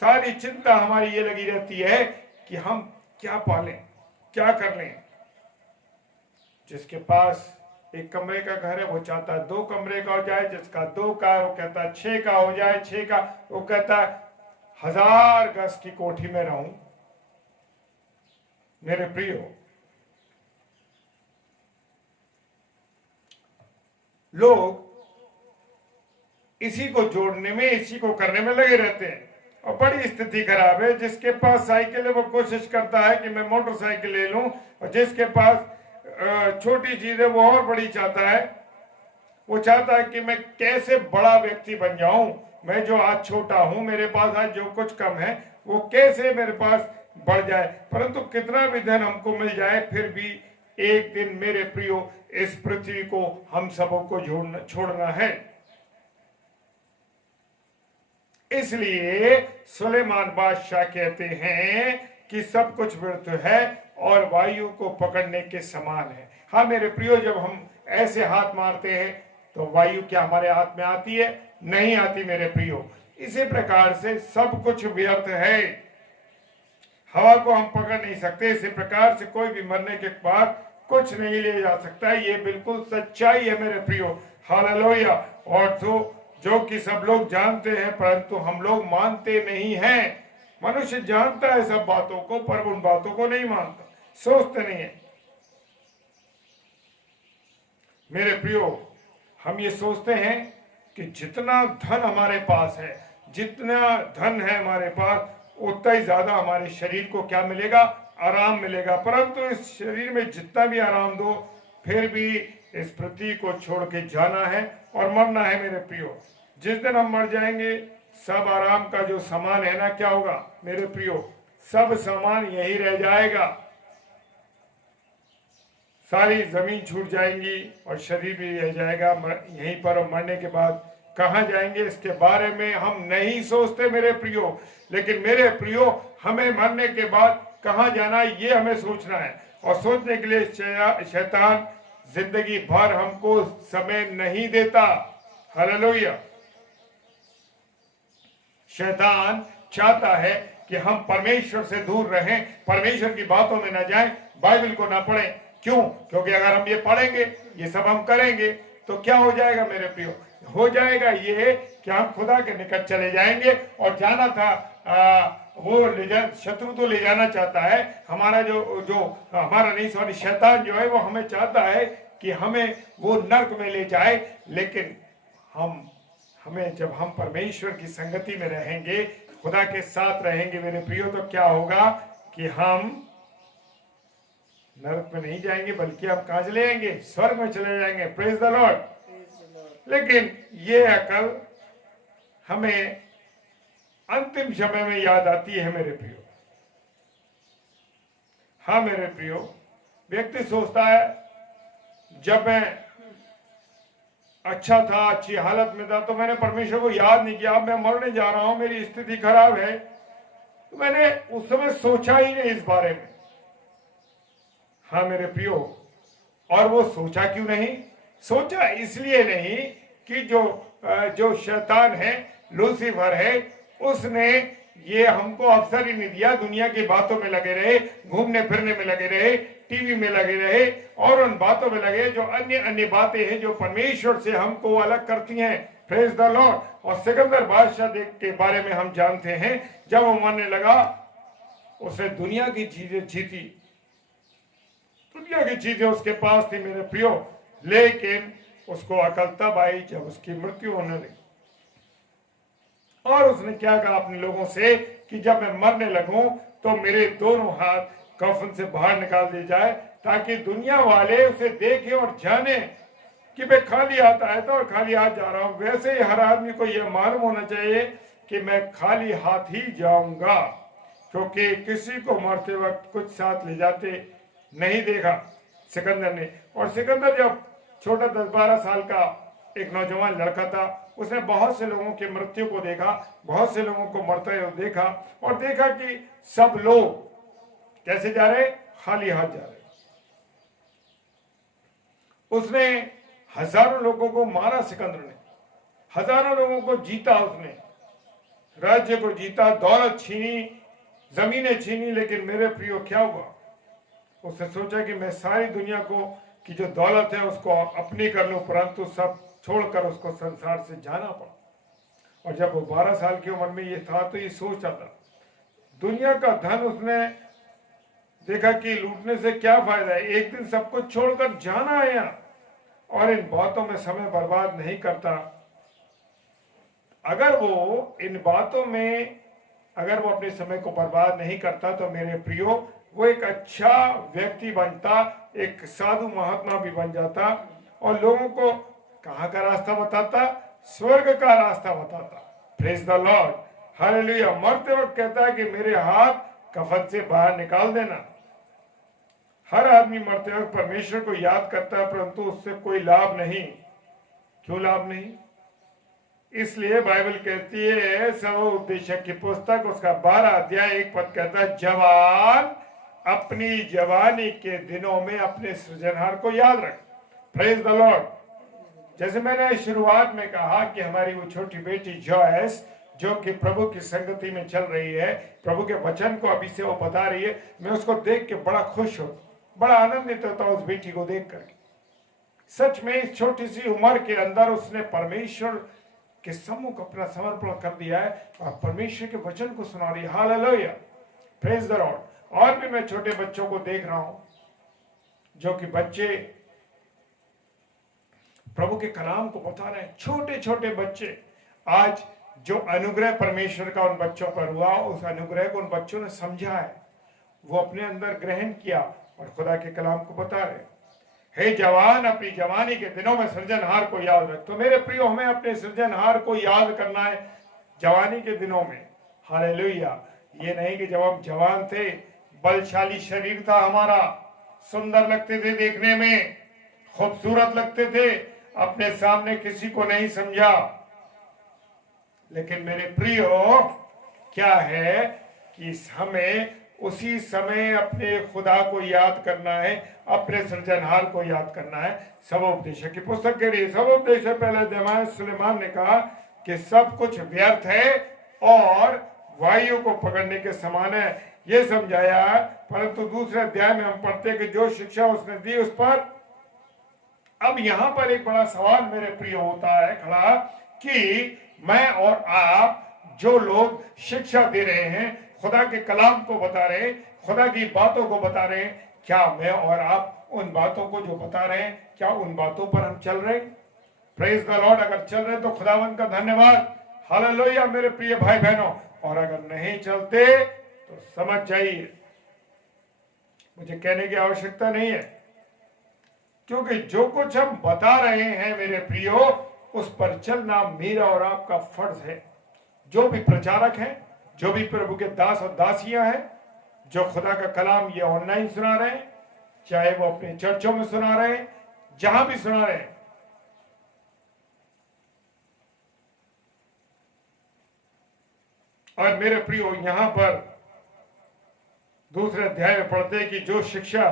सारी चिंता हमारी ये लगी रहती है कि हम क्या पालें, क्या कर लें। जिसके पास एक कमरे का घर है वो चाहता है 2 कमरे का हो जाए, जिसका 2 का है वो कहता है 6 का हो जाए, 6 का वो कहता है 1000 गज की कोठी में रहूं। मेरे प्रियो, लोग इसी को जोड़ने में, इसी को करने में लगे रहते हैं, और बड़ी स्थिति खराब है। जिसके पास साइकिल है वो कोशिश करता है कि मैं मोटरसाइकिल ले लूं, और जिसके पास छोटी चीज है वो और बड़ी चाहता है। वो चाहता है कि मैं कैसे बड़ा व्यक्ति बन जाऊं, मैं जो आज छोटा हूं, मेरे पास आज जो कुछ कम है वो कैसे मेरे पास बढ़ जाए। परंतु कितना भी धन हमको मिल जाए, फिर भी एक दिन मेरे प्रियो इस पृथ्वी को हम सबों को छोड़ना है। इसलिए सुलेमान बादशाह कहते हैं कि सब कुछ व्यर्थ है और वायु को पकड़ने के समान है। हाँ मेरे प्रियो, जब हम ऐसे हाथ मारते हैं तो वायु क्या हमारे हाथ में आती है? नहीं आती मेरे प्रियो। इसी प्रकार से सब कुछ व्यर्थ है, हवा को हम पकड़ नहीं सकते। इसी प्रकार से कोई भी मरने के बाद कुछ नहीं ले जा सकता। ये बिल्कुल सच्चाई है मेरे प्रियो। हालेलुया। और जो कि सब लोग जानते हैं, परंतु हम लोग मानते नहीं हैं। मनुष्य जानता है सब बातों को, पर उन बातों को नहीं मानता, सोचते नहीं है। मेरे प्रियो, हम ये सोचते हैं कि जितना धन हमारे पास है, जितना धन है हमारे पास, उतना ही ज्यादा हमारे शरीर को क्या मिलेगा? आराम मिलेगा। परंतु इस शरीर में जितना भी आराम दो, फिर भी इस पृथ्वी को छोड़ के जाना है और मरना है मेरे प्रियो। जिस दिन हम मर जाएंगे, सब आराम का जो सामान है ना, क्या होगा मेरे प्रियो? सब सामान यही रह जाएगा। सारी जमीन छूट जाएंगी और शरीर भी रह जाएगा यहीं पर। और मरने के बाद कहाँ जाएंगे, इसके बारे में हम नहीं सोचते मेरे प्रियो। लेकिन मेरे प्रियो, हमें मरने के बाद कहाँ जाना है ये हमें सोचना है। और सोचने के लिए शैतान जिंदगी भर हमको समय नहीं देता। हालेलुया। शैतान चाहता है कि हम परमेश्वर से दूर रहें, परमेश्वर की बातों में न जाएं, बाइबल को ना पढ़ें। क्यों? क्योंकि अगर हम ये पढ़ेंगे, ये सब हम करेंगे, तो क्या हो जाएगा मेरे प्रियो? हो जाएगा ये कि हम खुदा के निकट चले जाएंगे। और जाना था वो शत्रु तो ले जाना चाहता है, हमारा जो हमारा नहीं, सॉरी, शैतान जो है वो हमें चाहता है कि हमें वो नर्क में ले जाए। लेकिन हमें जब हम परमेश्वर की संगति में रहेंगे, खुदा के साथ रहेंगे मेरे प्रियो, तो क्या होगा कि हम नरक में नहीं जाएंगे, बल्कि हम कहां चले जाएंगे? स्वर्ग में चले जाएंगे। Praise the Lord. लेकिन ये अकल हमें अंतिम समय में याद आती है मेरे प्रियो। हाँ मेरे प्रियो, व्यक्ति सोचता है जब मैं अच्छा था, अच्छी हालत में था, तो मैंने परमेश्वर को याद नहीं किया। अब मैं मरने जा रहा हूं, मेरी स्थिति खराब है, तो मैंने उस समय सोचा ही नहीं इस बारे में। हाँ मेरे प्रियो, और वो सोचा क्यों नहीं? सोचा इसलिए नहीं कि जो शैतान है, लूसीफर है, उसने ये हमको अवसर ही नहीं दिया। दुनिया की बातों में लगे रहे, घूमने फिरने में लगे रहे, टीवी में लगे रहे, और उन बातों में लगे जो अन्य अन्य बातें हैं जो परमेश्वर से हमको अलग करती हैं। Praise the lord. और सिकंदर बादशाह के बारे में हम जानते हैं, जब वो मरने लगा, उसने दुनिया की चीजें जीती। तो दुनिया की चीजें उसके पास थी मेरे प्रियो, लेकिन उसको अकल तब आई जब उसकी मृत्यु होने लगी। और उसने क्या कहा अपने लोगों से कि जब मैं मरने लगूं तो मेरे दोनों हाथ कफन से बाहर निकाल दिए जाए, ताकि दुनिया वाले उसे देखें और जाने कि मैं खाली हाथ आया था और खाली हाथ जा रहा हूं। वैसे ही हर आदमी को यह मालूम होना चाहिए कि मैं खाली हाथ ही जाऊंगा, क्योंकि किसी को मरते वक्त कुछ साथ ले जाते नहीं देखा सिकंदर ने। और सिकंदर जब छोटा 10-12 साल का एक नौजवान लड़का था, उसने बहुत से लोगों की मृत्यु को देखा, बहुत से लोगों को मरते हुए देखा, और देखा कि सब लोग कैसे जा रहे, खाली हाथ जा रहे। उसने हजारों लोगों को मारा, सिकंदर ने हजारों लोगों को जीता, उसने राज्य को जीता, दौलत छीनी, जमीनें छीनी। लेकिन मेरे प्रियो क्या हुआ, उसने सोचा कि मैं सारी दुनिया को की जो दौलत है उसको अपनी कर लूं, परंतु सब छोड़कर उसको संसार से जाना पड़ा। और जब वो 12 साल की उम्र में ये था तो ये सोचा था, दुनिया का धन उसने देखा कि लूटने से क्या फायदा है, एक दिन सब कुछ छोड़कर जाना है यहाँ, और इन बातों में समय बर्बाद नहीं करता। अगर वो इन बातों में अगर वो अपने समय को बर्बाद नहीं करता तो मेरे प्रियो वो एक अच्छा व्यक्ति बनता, एक साधु महात्मा भी बन जाता, और लोगों को कहाँ का रास्ता बताता, स्वर्ग का रास्ता बताता। Praise the Lord, hallelujah. मरते वक्त कहता है कि मेरे हाथ कफन से बाहर निकाल देना। हर आदमी मरते वक्त परमेश्वर को याद करता है, परंतु उससे कोई लाभ नहीं। क्यों लाभ नहीं? इसलिए बाइबल कहती है, सब उपदेशक की पुस्तक उसका 12 अध्याय 1 पद कहता है, जवान अपनी जवानी के दिनों में अपने सृजनहार को याद रख। Praise the Lord. जैसे मैंने शुरुआत में कहा कि हमारी वो छोटी बेटी जॉयस जो कि प्रभु की संगति में चल रही है, प्रभु के वचन को अभी से वो बता रही है, मैं उसको देख के बड़ा खुश हूं, बड़ा आनंदित होता हूं उस बेटी को देख करके। सच में इस छोटी सी उम्र के अंदर उसने परमेश्वर के सम्मुख अपना समर्पण कर दिया है और परमेश्वर के वचन को सुना रही है। Hallelujah, praise the lord. और भी मैं छोटे बच्चों को देख रहा हूं जो कि बच्चे प्रभु के कलाम को बता रहे हैं, छोटे छोटे बच्चे। आज जो अनुग्रह परमेश्वर का उन बच्चों पर हुआ, उस अनुग्रह को उन बच्चों ने समझा है, वो अपने अंदर ग्रहण किया और खुदा के कलाम को बता रहे। हे जवान, अपनी जवानी के दिनों में सृजनहार को याद रख। तो मेरे प्रियो, हमें अपने सृजनहार को याद करना है जवानी के दिनों में। हालेलुया। ये नहीं कि जब हम जवान थे, बलशाली शरीर था हमारा, सुंदर लगते थे देखने में, खूबसूरत लगते थे, अपने सामने किसी को नहीं समझा। लेकिन मेरे प्रियो, क्या है कि हमें उसी समय अपने खुदा को याद करना है, अपने सृजनहार को याद करना है। सबोपदेशक की पुस्तक के लिए सबोपदेशक पहले अध्याय सुलेमान ने कहा कि सब कुछ व्यर्थ है और वायु को पकड़ने के समान है, ये समझाया। परंतु दूसरे अध्याय में हम पढ़ते कि जो शिक्षा उसने दी उस पर। अब यहां पर एक बड़ा सवाल मेरे प्रिय होता है खड़ा कि मैं और आप जो लोग शिक्षा दे रहे हैं, खुदा के कलाम को बता रहे हैं, खुदा की बातों को बता रहे हैं, क्या मैं और आप उन बातों को जो बता रहे हैं, क्या उन बातों पर हम चल रहे हैं? Praise the Lord. अगर चल रहे तो खुदावंद का धन्यवाद। हालेलुया मेरे प्रिय भाई बहनों। और अगर नहीं चलते तो समझ जाइए, मुझे कहने की आवश्यकता नहीं है, क्योंकि जो कुछ हम बता रहे हैं मेरे प्रियो, उस पर चलना मेरा और आपका फर्ज है। जो भी प्रचारक हैं, जो भी प्रभु के दास और दासियां हैं, जो खुदा का कलाम ये ऑनलाइन सुना रहे हैं, चाहे वो अपने चर्चों में सुना रहे हैं, जहां भी सुना रहे हैं, और मेरे प्रियो यहां पर दूसरे अध्याय में पढ़ते हैं कि जो शिक्षा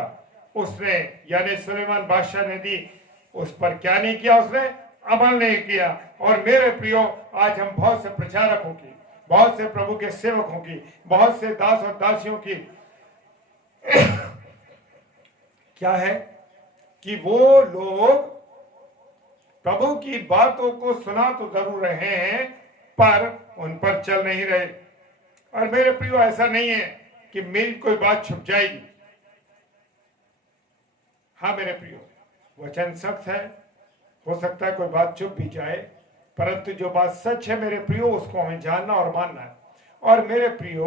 उसने यानी सुलेमान बादशाह ने दी, उस पर क्या नहीं किया, उसने अमल नहीं किया। और मेरे प्रियो, आज हम बहुत से प्रचारकों की, बहुत से प्रभु के सेवकों की, बहुत से दास और दासियों की क्या है कि वो लोग प्रभु की बातों को सुना तो जरूर रहे हैं, पर उन पर चल नहीं रहे। और मेरे प्रियो, ऐसा नहीं है कि मेरी कोई बात छुप जाएगी। हाँ मेरे प्रियो, वचन सख्त है, हो सकता है कोई बात चुप भी जाए, परंतु जो बात सच है मेरे प्रियो उसको हमें जानना और मानना है। और मेरे प्रियो,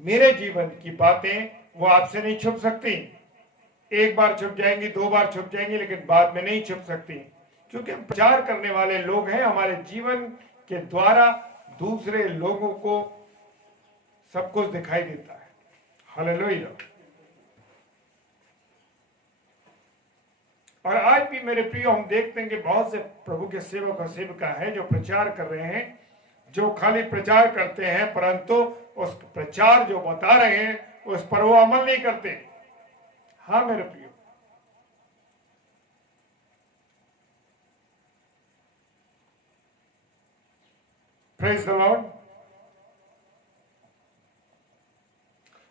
मेरे जीवन की बातें वो आपसे नहीं छुप सकती। एक बार छुप जाएंगी, 2 बार छुप जाएंगी, लेकिन बाद में नहीं छुप सकती, क्योंकि हम प्रचार करने वाले लोग हैं। हमारे जीवन के द्वारा दूसरे लोगों को सब कुछ दिखाई देता है। हालेलुया। और आज भी मेरे प्रियो हम देखते हैं कि बहुत से प्रभु के सेवक और सेविका है जो प्रचार कर रहे हैं, जो खाली प्रचार करते हैं, परंतु उस प्रचार जो बता रहे हैं उस पर वो अमल नहीं करते। हाँ मेरे प्रियो, प्रेज द लॉर्ड।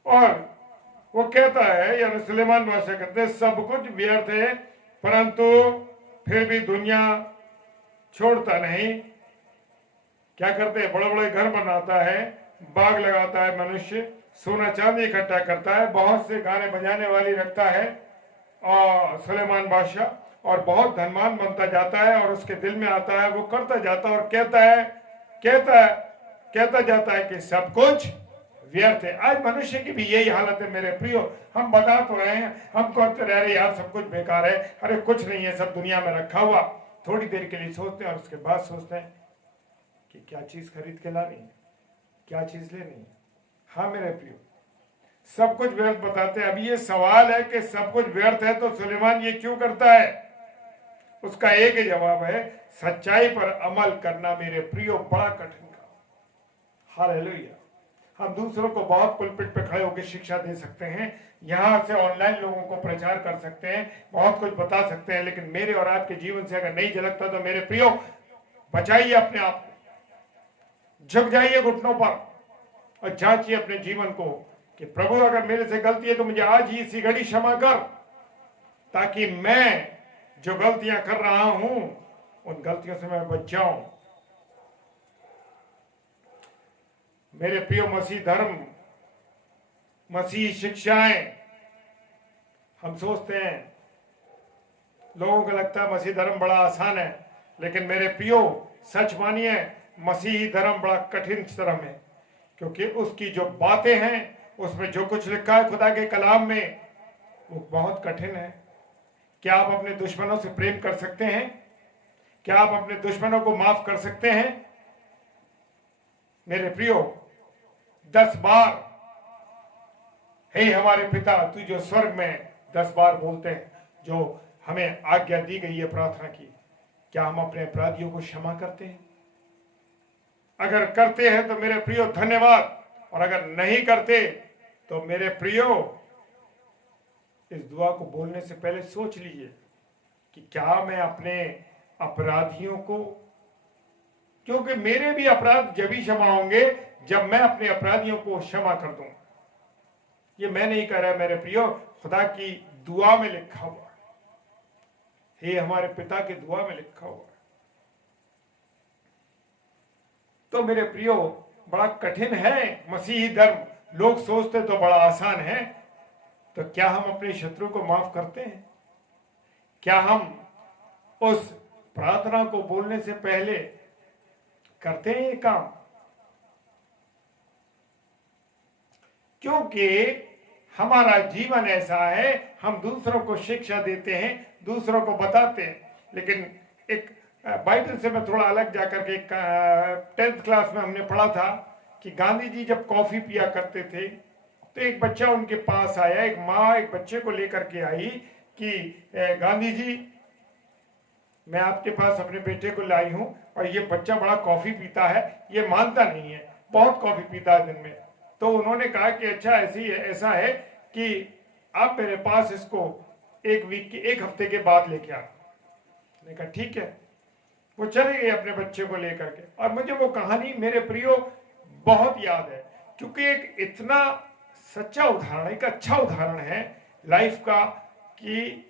और वो कहता है, यानी सुलेमान बादशाह कहते हैं, सब कुछ व्यर्थ है, परंतु फिर भी दुनिया छोड़ता नहीं। क्या करते हैं? बड़े बड़े घर बनाता है, बाग लगाता है, मनुष्य सोना चांदी इकट्ठा करता है, बहुत से गाने बजाने वाली रखता है और सुलेमान बादशाह, और बहुत धनवान बनता जाता है, और उसके दिल में आता है, वो करता जाता है और कहता जाता है कि सब कुछ व्यर्थ है। आज मनुष्य की भी यही हालत है मेरे प्रियो। हम बता तो रहे हैं, हम कहते रह रहे यार सब कुछ बेकार है, अरे कुछ नहीं है, सब दुनिया में रखा हुआ। थोड़ी देर के लिए सोचते हैं और उसके बाद सोचते हैं कि क्या चीज खरीद के लानी है, क्या चीज लेनी है। हाँ मेरे प्रियो, सब कुछ व्यर्थ बताते हैं। अब ये सवाल है कि सब कुछ व्यर्थ है तो सुलेमान ये क्यों करता है? उसका एक ही जवाब है, सच्चाई पर अमल करना मेरे प्रियो बड़ा कठिन काम। हालेलुया। हम दूसरों को बहुत पुलपिट पे खड़े होकर शिक्षा दे सकते हैं, यहाँ से ऑनलाइन लोगों को प्रचार कर सकते हैं, बहुत कुछ बता सकते हैं, लेकिन मेरे और आपके जीवन से अगर नहीं झलकता तो मेरे प्रियो बचाइए अपने आप को, झुक जाइए घुटनों पर और जांचिए अपने जीवन को कि प्रभु अगर मेरे से गलती है तो मुझे आज ही इसी घड़ी क्षमा कर, ताकि मैं जो गलतियां कर रहा हूं उन गलतियों से मैं बच जाऊं। मेरे प्रियो, मसीह धर्म, मसीह शिक्षाएं, हम सोचते हैं, लोगों को लगता है मसीह धर्म बड़ा आसान है, लेकिन मेरे प्रियो सच मानिए, मसीही धर्म बड़ा कठिन धर्म है, क्योंकि उसकी जो बातें हैं, उसमें जो कुछ लिखा है खुदा के कलाम में, वो बहुत कठिन है। क्या आप अपने दुश्मनों से प्रेम कर सकते हैं? क्या आप अपने दुश्मनों को माफ कर सकते हैं? मेरे प्रियो, 10 बार हे हमारे पिता तू जो स्वर्ग में 10 बार बोलते हैं, जो हमें आज्ञा दी गई है प्रार्थना की, क्या हम अपने अपराधियों को क्षमा करते हैं? अगर करते हैं तो मेरे प्रियो धन्यवाद, और अगर नहीं करते तो मेरे प्रियो इस दुआ को बोलने से पहले सोच लीजिए कि क्या मैं अपने अपराधियों को, क्योंकि मेरे भी अपराध जब ही क्षमा होंगे जब मैं अपने अपराधियों को क्षमा कर दूं। ये मैं नहीं कह रहा मेरे प्रियो, खुदा की दुआ में लिखा हुआ है, हे हमारे पिता की दुआ में लिखा हुआ है। तो मेरे प्रियो बड़ा कठिन है मसीही धर्म। लोग सोचते तो बड़ा आसान है, तो क्या हम अपने शत्रु को माफ करते हैं? क्या हम उस प्रार्थना को बोलने से पहले करते हैं ये काम? क्योंकि हमारा जीवन ऐसा है, हम दूसरों को शिक्षा देते हैं, दूसरों को बताते हैं। लेकिन एक बाइबल से मैं थोड़ा अलग जाकर के, 10th क्लास में हमने पढ़ा था कि गांधी जी जब कॉफी पिया करते थे तो एक बच्चा उनके पास आया, एक माँ एक बच्चे को लेकर के आई कि गांधी जी, मैं आपके पास अपने बेटे को लाई हूं और ये बच्चा बड़ा कॉफी पीता है, ये मानता नहीं है, बहुत कॉफी पीता है दिन में। तो उन्होंने कहा कि अच्छा ऐसा है कि आप मेरे पास इसको एक हफ्ते के बाद लेके आ। मैंने कहा ठीक है। वो चले गए अपने बच्चे को लेकर के, और मुझे वो कहानी मेरे प्रियो बहुत याद है, क्योंकि एक इतना सच्चा उदाहरण, एक अच्छा उदाहरण है लाइफ का, कि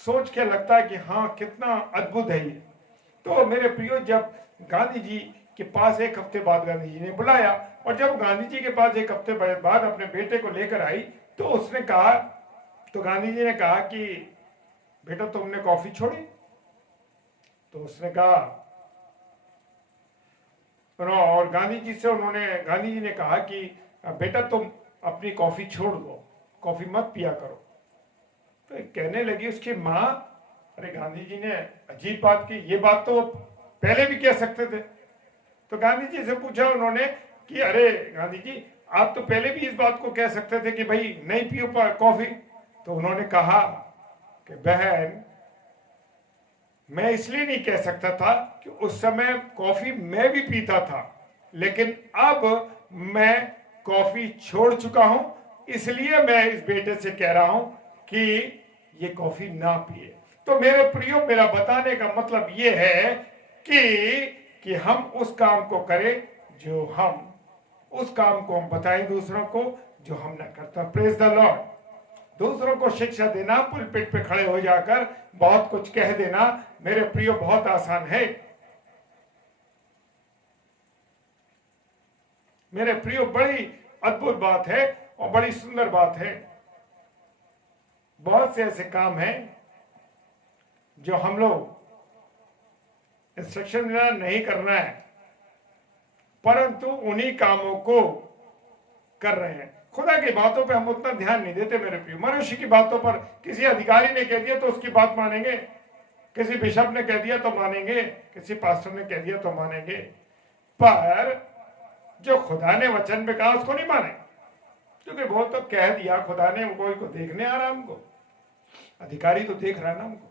सोच के लगता है कि हाँ कितना अद्भुत है ये। तो मेरे प्रियो, जब गांधी जी के पास एक हफ्ते बाद गांधी जी ने बुलाया, और जब गांधी जी के पास एक हफ्ते बाद अपने बेटे को लेकर आई, तो उसने कहा तो गांधी जी ने कहा कि बेटा तुमने कॉफी छोड़ी? तो उसने कहा, और गांधी जी ने कहा कि बेटा तुम अपनी कॉफी छोड़ दो, कॉफी मत पिया करो। तो कहने लगी उसकी माँ, अरे गांधी जी ने अजीब बात की, ये बात तो पहले भी कह सकते थे। तो गांधी जी से पूछा उन्होंने कि अरे गांधी जी, आप तो पहले भी इस बात को कह सकते थे कि भाई नहीं पियो कॉफी। तो उन्होंने कहा कि बहन, मैं इसलिए नहीं कह सकता था कि उस समय कॉफी मैं भी पीता था, लेकिन अब मैं कॉफी छोड़ चुका हूं, इसलिए मैं इस बेटे से कह रहा हूं कि ये कॉफी ना पिए। तो मेरे प्रियो, मेरा बताने का मतलब ये है कि हम उस काम को करें जो हम बताएं दूसरों को जो हम ना करता। Praise the Lord. दूसरों को शिक्षा देना, पुलपिट पे खड़े हो जाकर बहुत कुछ कह देना, मेरे प्रियो, बहुत आसान है। मेरे प्रियो, बड़ी अद्भुत बात है और बड़ी सुंदर बात है। बहुत से ऐसे काम हैं जो हम लोग इंस्ट्रक्शन मिला नहीं करना है, परंतु उन्हीं कामों को कर रहे हैं। खुदा की बातों पे हम उतना ध्यान नहीं देते मेरे प्रिय। मनुष्य की बातों पर, किसी अधिकारी ने कह दिया तो उसकी बात मानेंगे, किसी बिशप ने कह दिया तो मानेंगे, किसी पास्टर ने कह दिया तो मानेंगे, पर जो खुदा ने वचन में कहा उसको नहीं माने, क्योंकि वो तो कह दिया खुदा ने, कोई को देखने आ रहा हमको, अधिकारी तो देख रहा ना हमको।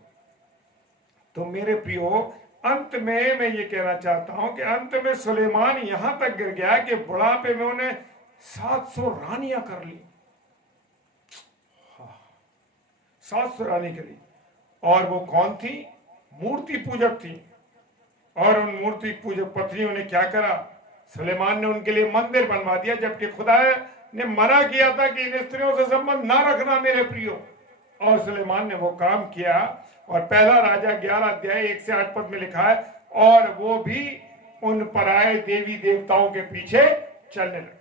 तो मेरे प्रियो, अंत में मैं ये कहना चाहता हूं कि अंत में सुलेमान यहां तक गिर गया कि बुढ़ापे में उन्हें 700 रानियां कर ली। 700 रानी करी, और वो कौन थी? मूर्ति पूजक थी। और उन मूर्ति पूजक पत्नियों ने क्या करा? सुलेमान ने उनके लिए मंदिर बनवा दिया, जबकि खुदा ने मना किया था कि इन स्त्रियों से संबंध ना रखना मेरे प्रियो। और सुलेमान ने वो काम किया, और पहला राजा 11 अध्याय 1 से 8 पद में लिखा है, और वो भी उन पराये देवी देवताओं के पीछे चलने लगा।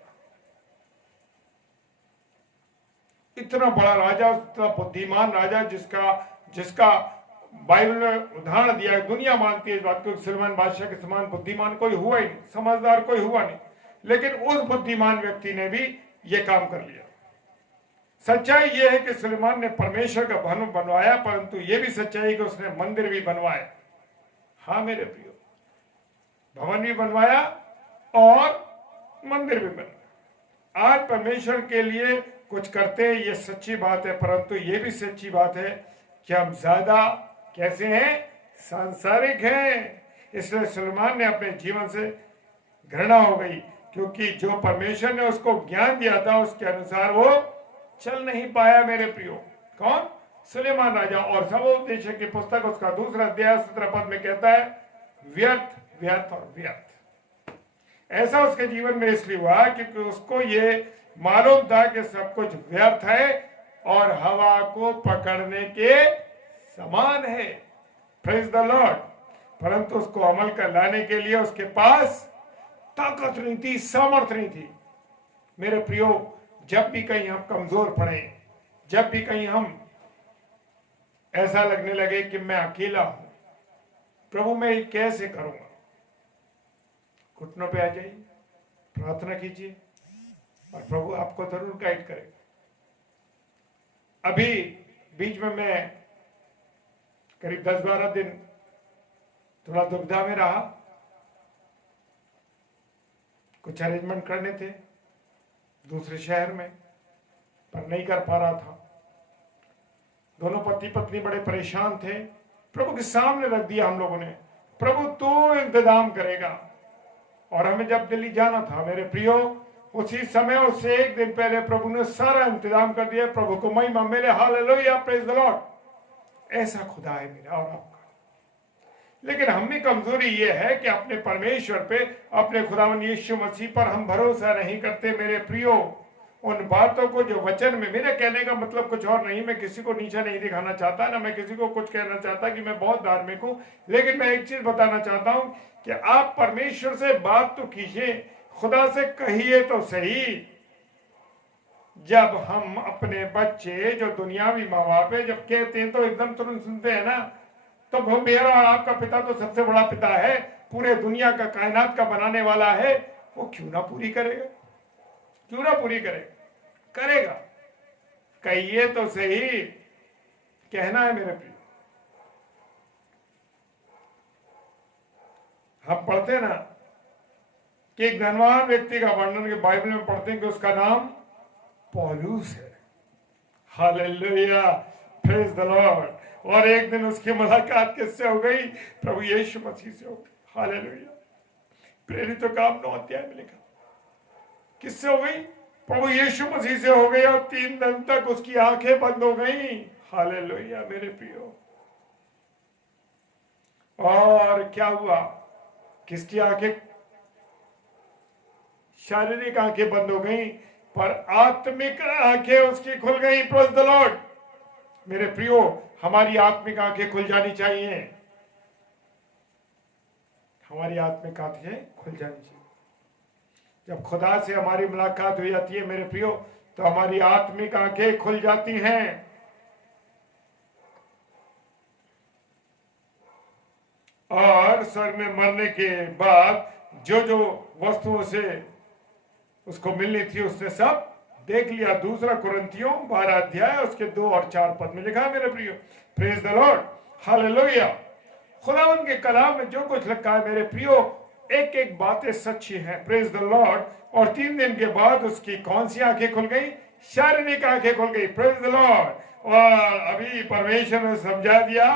इतना बड़ा राजा, इतना बुद्धिमान राजा, जिसका बाइबल में उदाहरण दिया है, दुनिया मानती है इस बात को, सुलेमान बादशाह के समान बुद्धिमान कोई हुआ ही नहीं, समझदार कोई हुआ नहीं, लेकिन उस बुद्धिमान व्यक्ति ने भी ये काम कर लिया। सच्चाई यह है कि सुलेमान ने परमेश्वर का भवन बनवाया, परंतु यह भी सच्चाई कि उसने मंदिर भी बनवाया। हाँ मेरे प्रियो, भवन भी बनवाया और मंदिर भी बनवाया। आज परमेश्वर के लिए कुछ करते हैं, ये सच्ची बात है, परंतु ये भी सच्ची बात है कि हम ज्यादा कैसे हैं? सांसारिक हैं। इसलिए सुलेमान ने अपने जीवन से घृणा हो गई, क्योंकि जो परमेश्वर ने उसको ज्ञान दिया था उसके अनुसार वो चल नहीं पाया मेरे प्रियो। कौन? सुलेमान राजा। और सबोपदेशक की पुस्तक उसका 2 अध्याय 17 पद में कहता है, व्यर्थ व्यर्थ और व्यर्थ। ऐसा उसके जीवन में इसलिए हुआ क्योंकि उसको ये मालूम था कि सब कुछ व्यर्थ है और हवा को पकड़ने के समान है। Praise the Lord. परंतु उसको अमल कर लाने के लिए उसके पास ताकत नहीं थी, सामर्थ्य नहीं थी। मेरे प्रियो, जब भी कहीं हम कमजोर पड़े, जब भी कहीं हम ऐसा लगने लगे कि मैं अकेला हूं, प्रभु मैं ये कैसे करूंगा, घुटनों पे आ जाइए, प्रार्थना कीजिए और प्रभु आपको जरूर गाइड करेगा। अभी बीच में मैं करीब 10-12 दिन थोड़ा दुविधा में रहा, कुछ अरेंजमेंट करने थे दूसरे शहर में, पर नहीं कर पा रहा था। दोनों पति पत्नी बड़े परेशान थे। प्रभु के सामने रख दिया हम लोगों ने, प्रभु तू इंतजाम करेगा। और हमें जब दिल्ली जाना था मेरे प्रियो, उसी समय उससे एक दिन पहले प्रभु ने सारा इंतजाम कर दिया। प्रभु को महिमा, मेरे हालेलुया, प्रेज द लॉर्ड। ऐसा खुदा है मेरा और आपका। लेकिन हम में कमजोरी ये है कि अपने परमेश्वर पे, अपने खुदावन यीशु मसीह पर हम भरोसा नहीं करते मेरे प्रियो। उन बातों को जो वचन में, मेरे कहने का मतलब कुछ और नहीं, मैं किसी को नीचा नहीं दिखाना चाहता, ना मैं किसी को कुछ कहना चाहता कि मैं बहुत धार्मिक हूं, लेकिन मैं एक चीज बताना चाहता हूं कि आप परमेश्वर से बात तो कीजिए, खुदा से कहिए तो सही। जब हम अपने बच्चे जो दुनियावी माँ बाप है जब कहते हैं तो एकदम तुरंत सुनते हैं ना, तो वो मेरा और आपका पिता तो सबसे बड़ा पिता है, पूरे दुनिया का कायनात का बनाने वाला है, वो क्यों ना पूरी करेगा, क्यों ना पूरी करेगा, करेगा। कहिए तो सही, कहना है मेरे प्रिय। हम पढ़ते हैं ना कि एक धनवान व्यक्ति का वर्णन के बाइबल में पढ़ते हैं कि उसका नाम पौलुस है। Hallelujah, praise the lord. और एक दिन उसकी मुलाकात किससे हो गई? प्रभु यीशु मसीह से हो गई। हालेलुया। प्रेरितों का 9 अध्याय में लिखा, किससे हो गई? प्रभु यीशु मसीह से हो गई, और 3 दिन तक उसकी आंखें बंद हो गई। हालेलुया मेरे प्रियो। और क्या हुआ? किसकी आंखें? शारीरिक आंखें बंद हो गई, पर आत्मिक आंखें उसकी खुल गई। Praise the Lord. मेरे प्रियो, हमारी आत्मिक आंखें खुल जानी चाहिए, हमारी आत्मिक आंखें खुल जानी चाहिए। जब खुदा से हमारी मुलाकात हो जाती है मेरे प्रियो, तो हमारी आत्मिक आंखें खुल जाती हैं। और स्वर्ग में मरने के बाद जो जो वस्तुओं से उसको मिलनी थी उसने सब देख लिया। 2 कुरिन्थियों 12 अध्याय उसके 2 और 4 पद में लिखा है मेरे प्रियो। Praise the Lord. हालेलुया। खुदावंद के कलाम में जो कुछ लिखा है मेरे प्रियो, एक एक बातें सच्ची हैं। Praise the lord. और 3 दिन के बाद उसकी कौन सी आंखें खुल गई? शारीरिक आंखें खुल गई। Praise the lord. और अभी परमेश्वर ने समझा दिया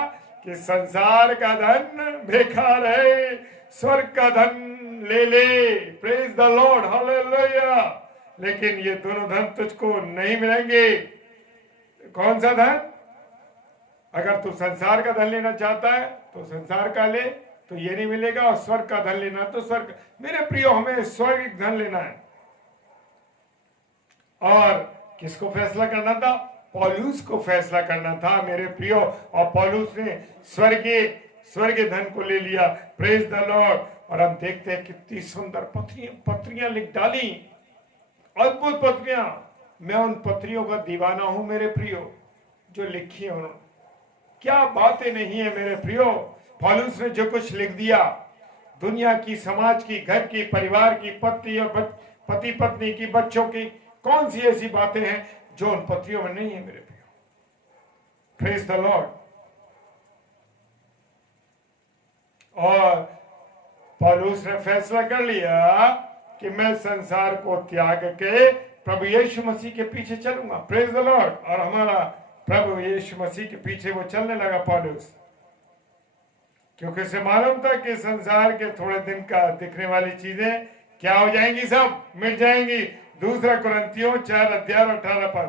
कि संसार का धन बेकार है, स्वर्ग का धन ले ले। Praise the Lord. हालेलुया। लेकिन ये दोनों धन तुझको नहीं मिलेंगे। कौन सा धन? अगर तू संसार का धन लेना चाहता है तो संसार का ले, तो ये नहीं मिलेगा। और स्वर्ग का धन लेना तो स्वर्ग। मेरे प्रियो, हमें स्वर्गिक धन लेना है। और किसको फैसला करना था? पौलुस को फैसला करना था मेरे प्रियो। और पौलुस ने स्वर्गीय धन को ले लिया। Praise the lord. और हम देखते हैं कितनी सुंदर पत्रियां लिख डाली, अद्भुत पत्रियां। मैं उन पत्रियों का दीवाना हूं मेरे प्रियो, जो लिखी है उन्होंने। क्या बातें नहीं है मेरे प्रियो। पौलुस ने जो कुछ लिख दिया, दुनिया की, समाज की, घर की, परिवार की, पति पत्नी की, बच्चों की, कौन सी ऐसी बातें हैं जो उन पत्रियों में नहीं है मेरे प्रियो। Praise the lord. और पौलुस ने फैसला कर लिया कि मैं संसार को त्याग के प्रभु यीशु मसीह के पीछे चलूंगा। Praise the lord. और हमारा प्रभु यीशु मसीह के पीछे वो चलने लगा पौलुस, क्योंकि उसे मालूम था कि संसार के थोड़े दिन का दिखने वाली चीजें क्या हो जाएंगी? सब मिट जाएंगी। 2 कुरिन्थियों 4 अध्याय 18 पद।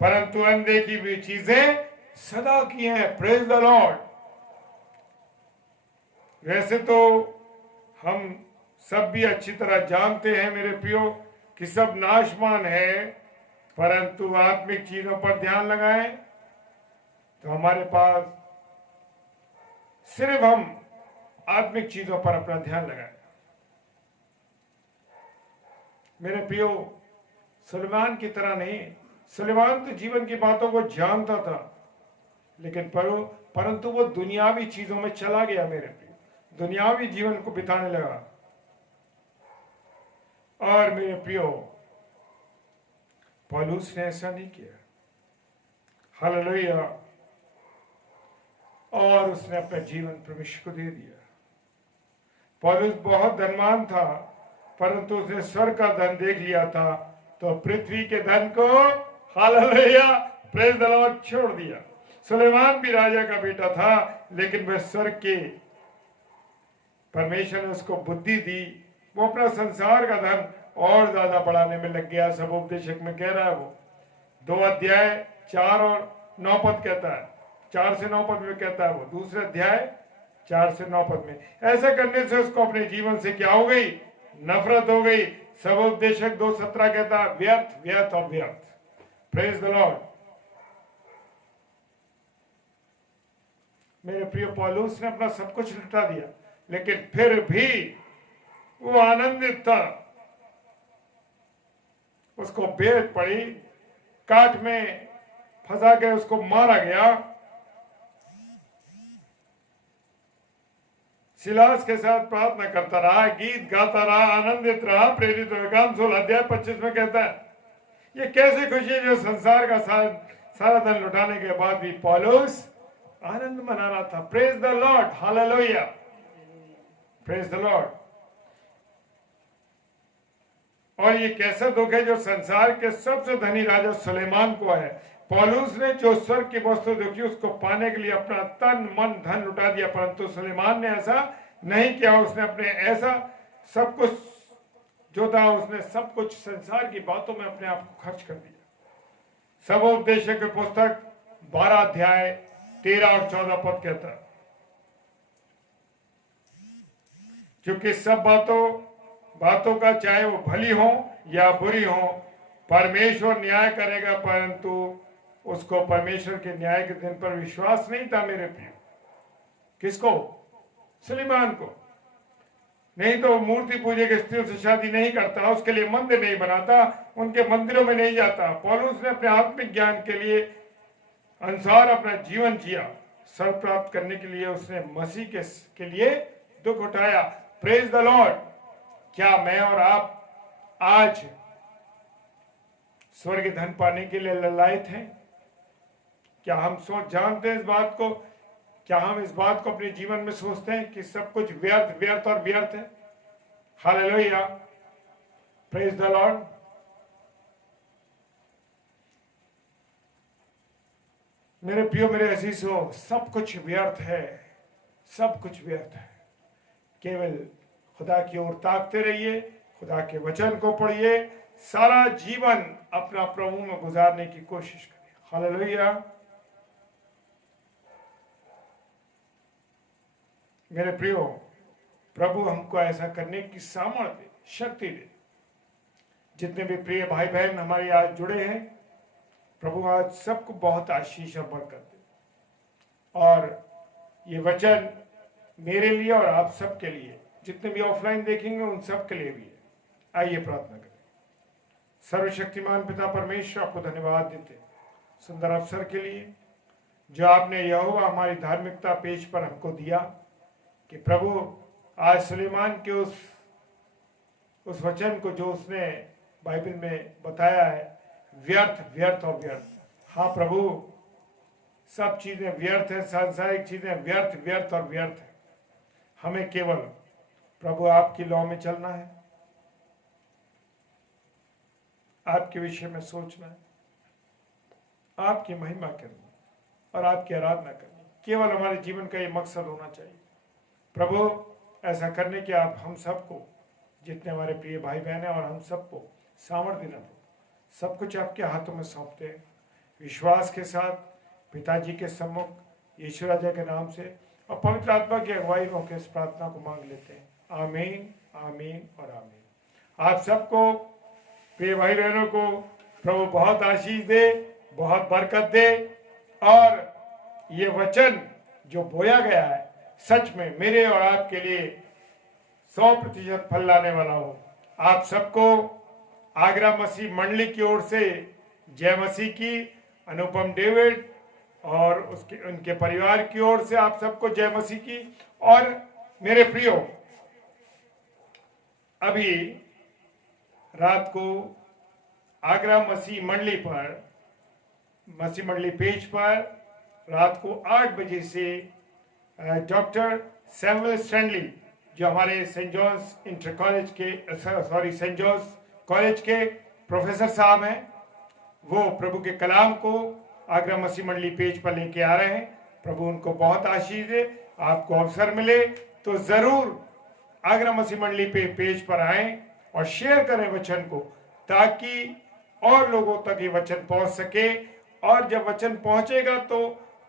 परंतु अनदेखी हुई चीजें सदा की हैं। Praise the Lord. वैसे तो हम सब भी अच्छी तरह जानते हैं मेरे प्रियो कि सब नाशवान है, परंतु आत्मिक चीजों पर ध्यान लगाएं तो हमारे पास सिर्फ हम आत्मिक चीजों पर अपना ध्यान लगाएं। मेरे प्रियो, सुलेमान की तरह नहीं। सुलेमान तो जीवन की बातों को जानता था, लेकिन परंतु वो दुनियावी चीजों में चला गया मेरे प्रियो, दुनियावी जीवन को बिताने लगा। और मेरे प्रियो, पौलुस ने ऐसा नहीं किया। हालेलुया। और उसने अपना जीवन परमेश्वर को दे दिया। पौलुस बहुत धनवान था, परंतु उसने स्वर्ग का धन देख लिया था, तो पृथ्वी के धन को, हालेलुया, प्रेज द लॉर्ड, छोड़ दिया। सुलेमान भी राजा का बेटा था, लेकिन वह स्वर्ग के परमेश्वर ने उसको बुद्धि दी। वो अपना संसार का धन और ज्यादा बढ़ाने में लग गया। सब उपदेशक में कह रहा है वो 2 अध्याय 4 और 9 पद कहता है, 4 से 9 पद में कहता है वो 2 अध्याय 4 से 9 पद में। ऐसा करने से उसको अपने जीवन से क्या हो गई? नफरत हो गई। सब उपदेशक 2:17 कहता है व्यर्थ व्यर्थ और व्यर्थ। Praise the Lord. मेरे प्रिय, पौलुस ने अपना सब कुछ लुटा दिया, लेकिन फिर भी वो आनंदित था। उसको बेद पड़ी काट में फंसा के उसको मारा गया। सिलास के साथ प्रार्थना करता रहा, गीत गाता रहा, आनंदित रहा। प्रेरित काम 16 अध्याय 25 में कहता है, ये कैसे खुशी है जो संसार का सारा धन लुटाने के बाद भी पौलुस आनंद मना रहा था। Praise the Lord, hallelujah, praise the lord. और ये कैसा दुख है जो संसार के सबसे धनी राजा सुलेमान को है। पौलुस ने जो स्वर्ग की वस्तु देखी उसको पाने के लिए अपना तन मन धन लुटा दिया, परंतु सुलेमान ने ऐसा नहीं किया। उसने अपने ऐसा सब कुछ जो था, उसने सब कुछ संसार की बातों में अपने आप को खर्च कर दिया। सबोपदेशक की पुस्तक 12 अध्याय 13 और 14 पद कहता है, क्योंकि सब बातों का चाहे वो भली हो या बुरी हो, परमेश्वर न्याय करेगा, परंतु उसको परमेश्वर के न्याय के दिन पर विश्वास नहीं था मेरे प्रिय। किसको? सुलेमान को। नहीं तो मूर्ति पूजे के स्त्रियों से शादी नहीं करता, उसके लिए मंदिर नहीं बनाता, उनके मंदिरों में नहीं जाता। पौलुस ने अपने आत्मिक ज्ञान के लिए अनुसार अपना जीवन जिया। सर्व प्राप्त करने के लिए उसने मसीह के लिए दुख उठाया। Praise the Lord. क्या मैं और आप आज स्वर्ग धन पाने के लिए ललायत हैं? क्या हम जानते हैं इस बात को? क्या हम इस बात को अपने जीवन में सोचते हैं कि सब कुछ व्यर्थ व्यर्थ और व्यर्थ है? Hallelujah, praise the Lord. मेरे प्रियो, मेरे अजीजों, सब कुछ व्यर्थ है, सब कुछ व्यर्थ है। केवल खुदा की ओर ताकते रहिए, खुदा के वचन को पढ़िए, सारा जीवन अपना प्रभु में गुजारने की कोशिश करिए। हालेलुया। मेरे प्रियो, प्रभु हमको ऐसा करने की सामर्थ्य शक्ति दे। जितने भी प्रिय भाई बहन हमारे आज जुड़े हैं, प्रभु आज सबको बहुत आशीष और बरकत दे। और ये वचन मेरे लिए और आप सबके लिए, जितने भी ऑफलाइन देखेंगे उन सब के लिए भी है। आइए प्रार्थना करें। सर्वशक्तिमान पिता परमेश्वर, आपको धन्यवाद देते हैं सुंदर अवसर के लिए जो आपने यहोवा हमारी धार्मिकता पेश पर हमको दिया, कि प्रभु आज सुलेमान के उस वचन को जो उसने बाइबल में बताया है, व्यर्थ व्यर्थ और व्यर्थ। हाँ प्रभु, सब चीजें व्यर्थ है, सांसारिक चीजें व्यर्थ व्यर्थ और व्यर्थ है। हमें केवल प्रभु आपकी लौ में चलना है, आपके विषय में सोचना है, आपकी महिमा करनी और आपकी आराधना करनी, केवल हमारे जीवन का ये मकसद होना चाहिए। प्रभु ऐसा करने के आप हम सबको, जितने हमारे प्रिय भाई बहन हैं, और हम सबको सामर्थ्य देना। सब कुछ आपके हाथों में सौंपते हैं विश्वास के साथ, पिताजी के सम्मुख यीशु राजा के नाम से और पवित्र आत्मा की अगुवाई में इस प्रार्थना को मांग लेते हैं। आमीन, आमीन और आमीन। आप सबको, प्रिय भाई बहनों को प्रभु बहुत आशीष दे, बहुत बरकत दे, और ये वचन जो बोया गया है सच में मेरे और आपके लिए 100% फल लाने वाला हो। आप सबको आगरा मसीह मंडली की ओर से जय मसीह की, अनुपम डेविड और उनके परिवार की ओर से आप सबको जय मसीह की। और मेरे प्रियो, अभी रात को आगरा मसीह मंडली पेज पर रात को 8 बजे से डॉक्टर सैमुअल स्टैनली, जो हमारे सेंट जॉन्स कॉलेज के प्रोफेसर साहब हैं, वो प्रभु के कलाम को आगरा मसीह मंडली पेज पर लेके आ रहे हैं। प्रभु उनको बहुत आशीष दे। आपको अवसर मिले तो जरूर आगरा मसीह मंडली पेज पर आएं और शेयर करें वचन को, ताकि और लोगों तक ये वचन पहुंच सके। और जब वचन पहुंचेगा तो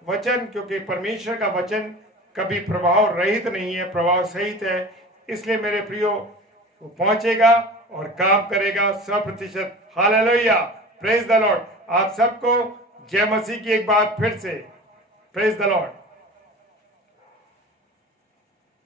वचन, क्योंकि परमेश्वर का वचन कभी प्रभाव रहित नहीं है, प्रभाव सहित है, इसलिए मेरे प्रियो वो पहुंचेगा और काम करेगा 100%। Hallelujah, praise the Lord. आप सबको जय मसीह की एक बार फिर से प्रेज द लॉर्ड।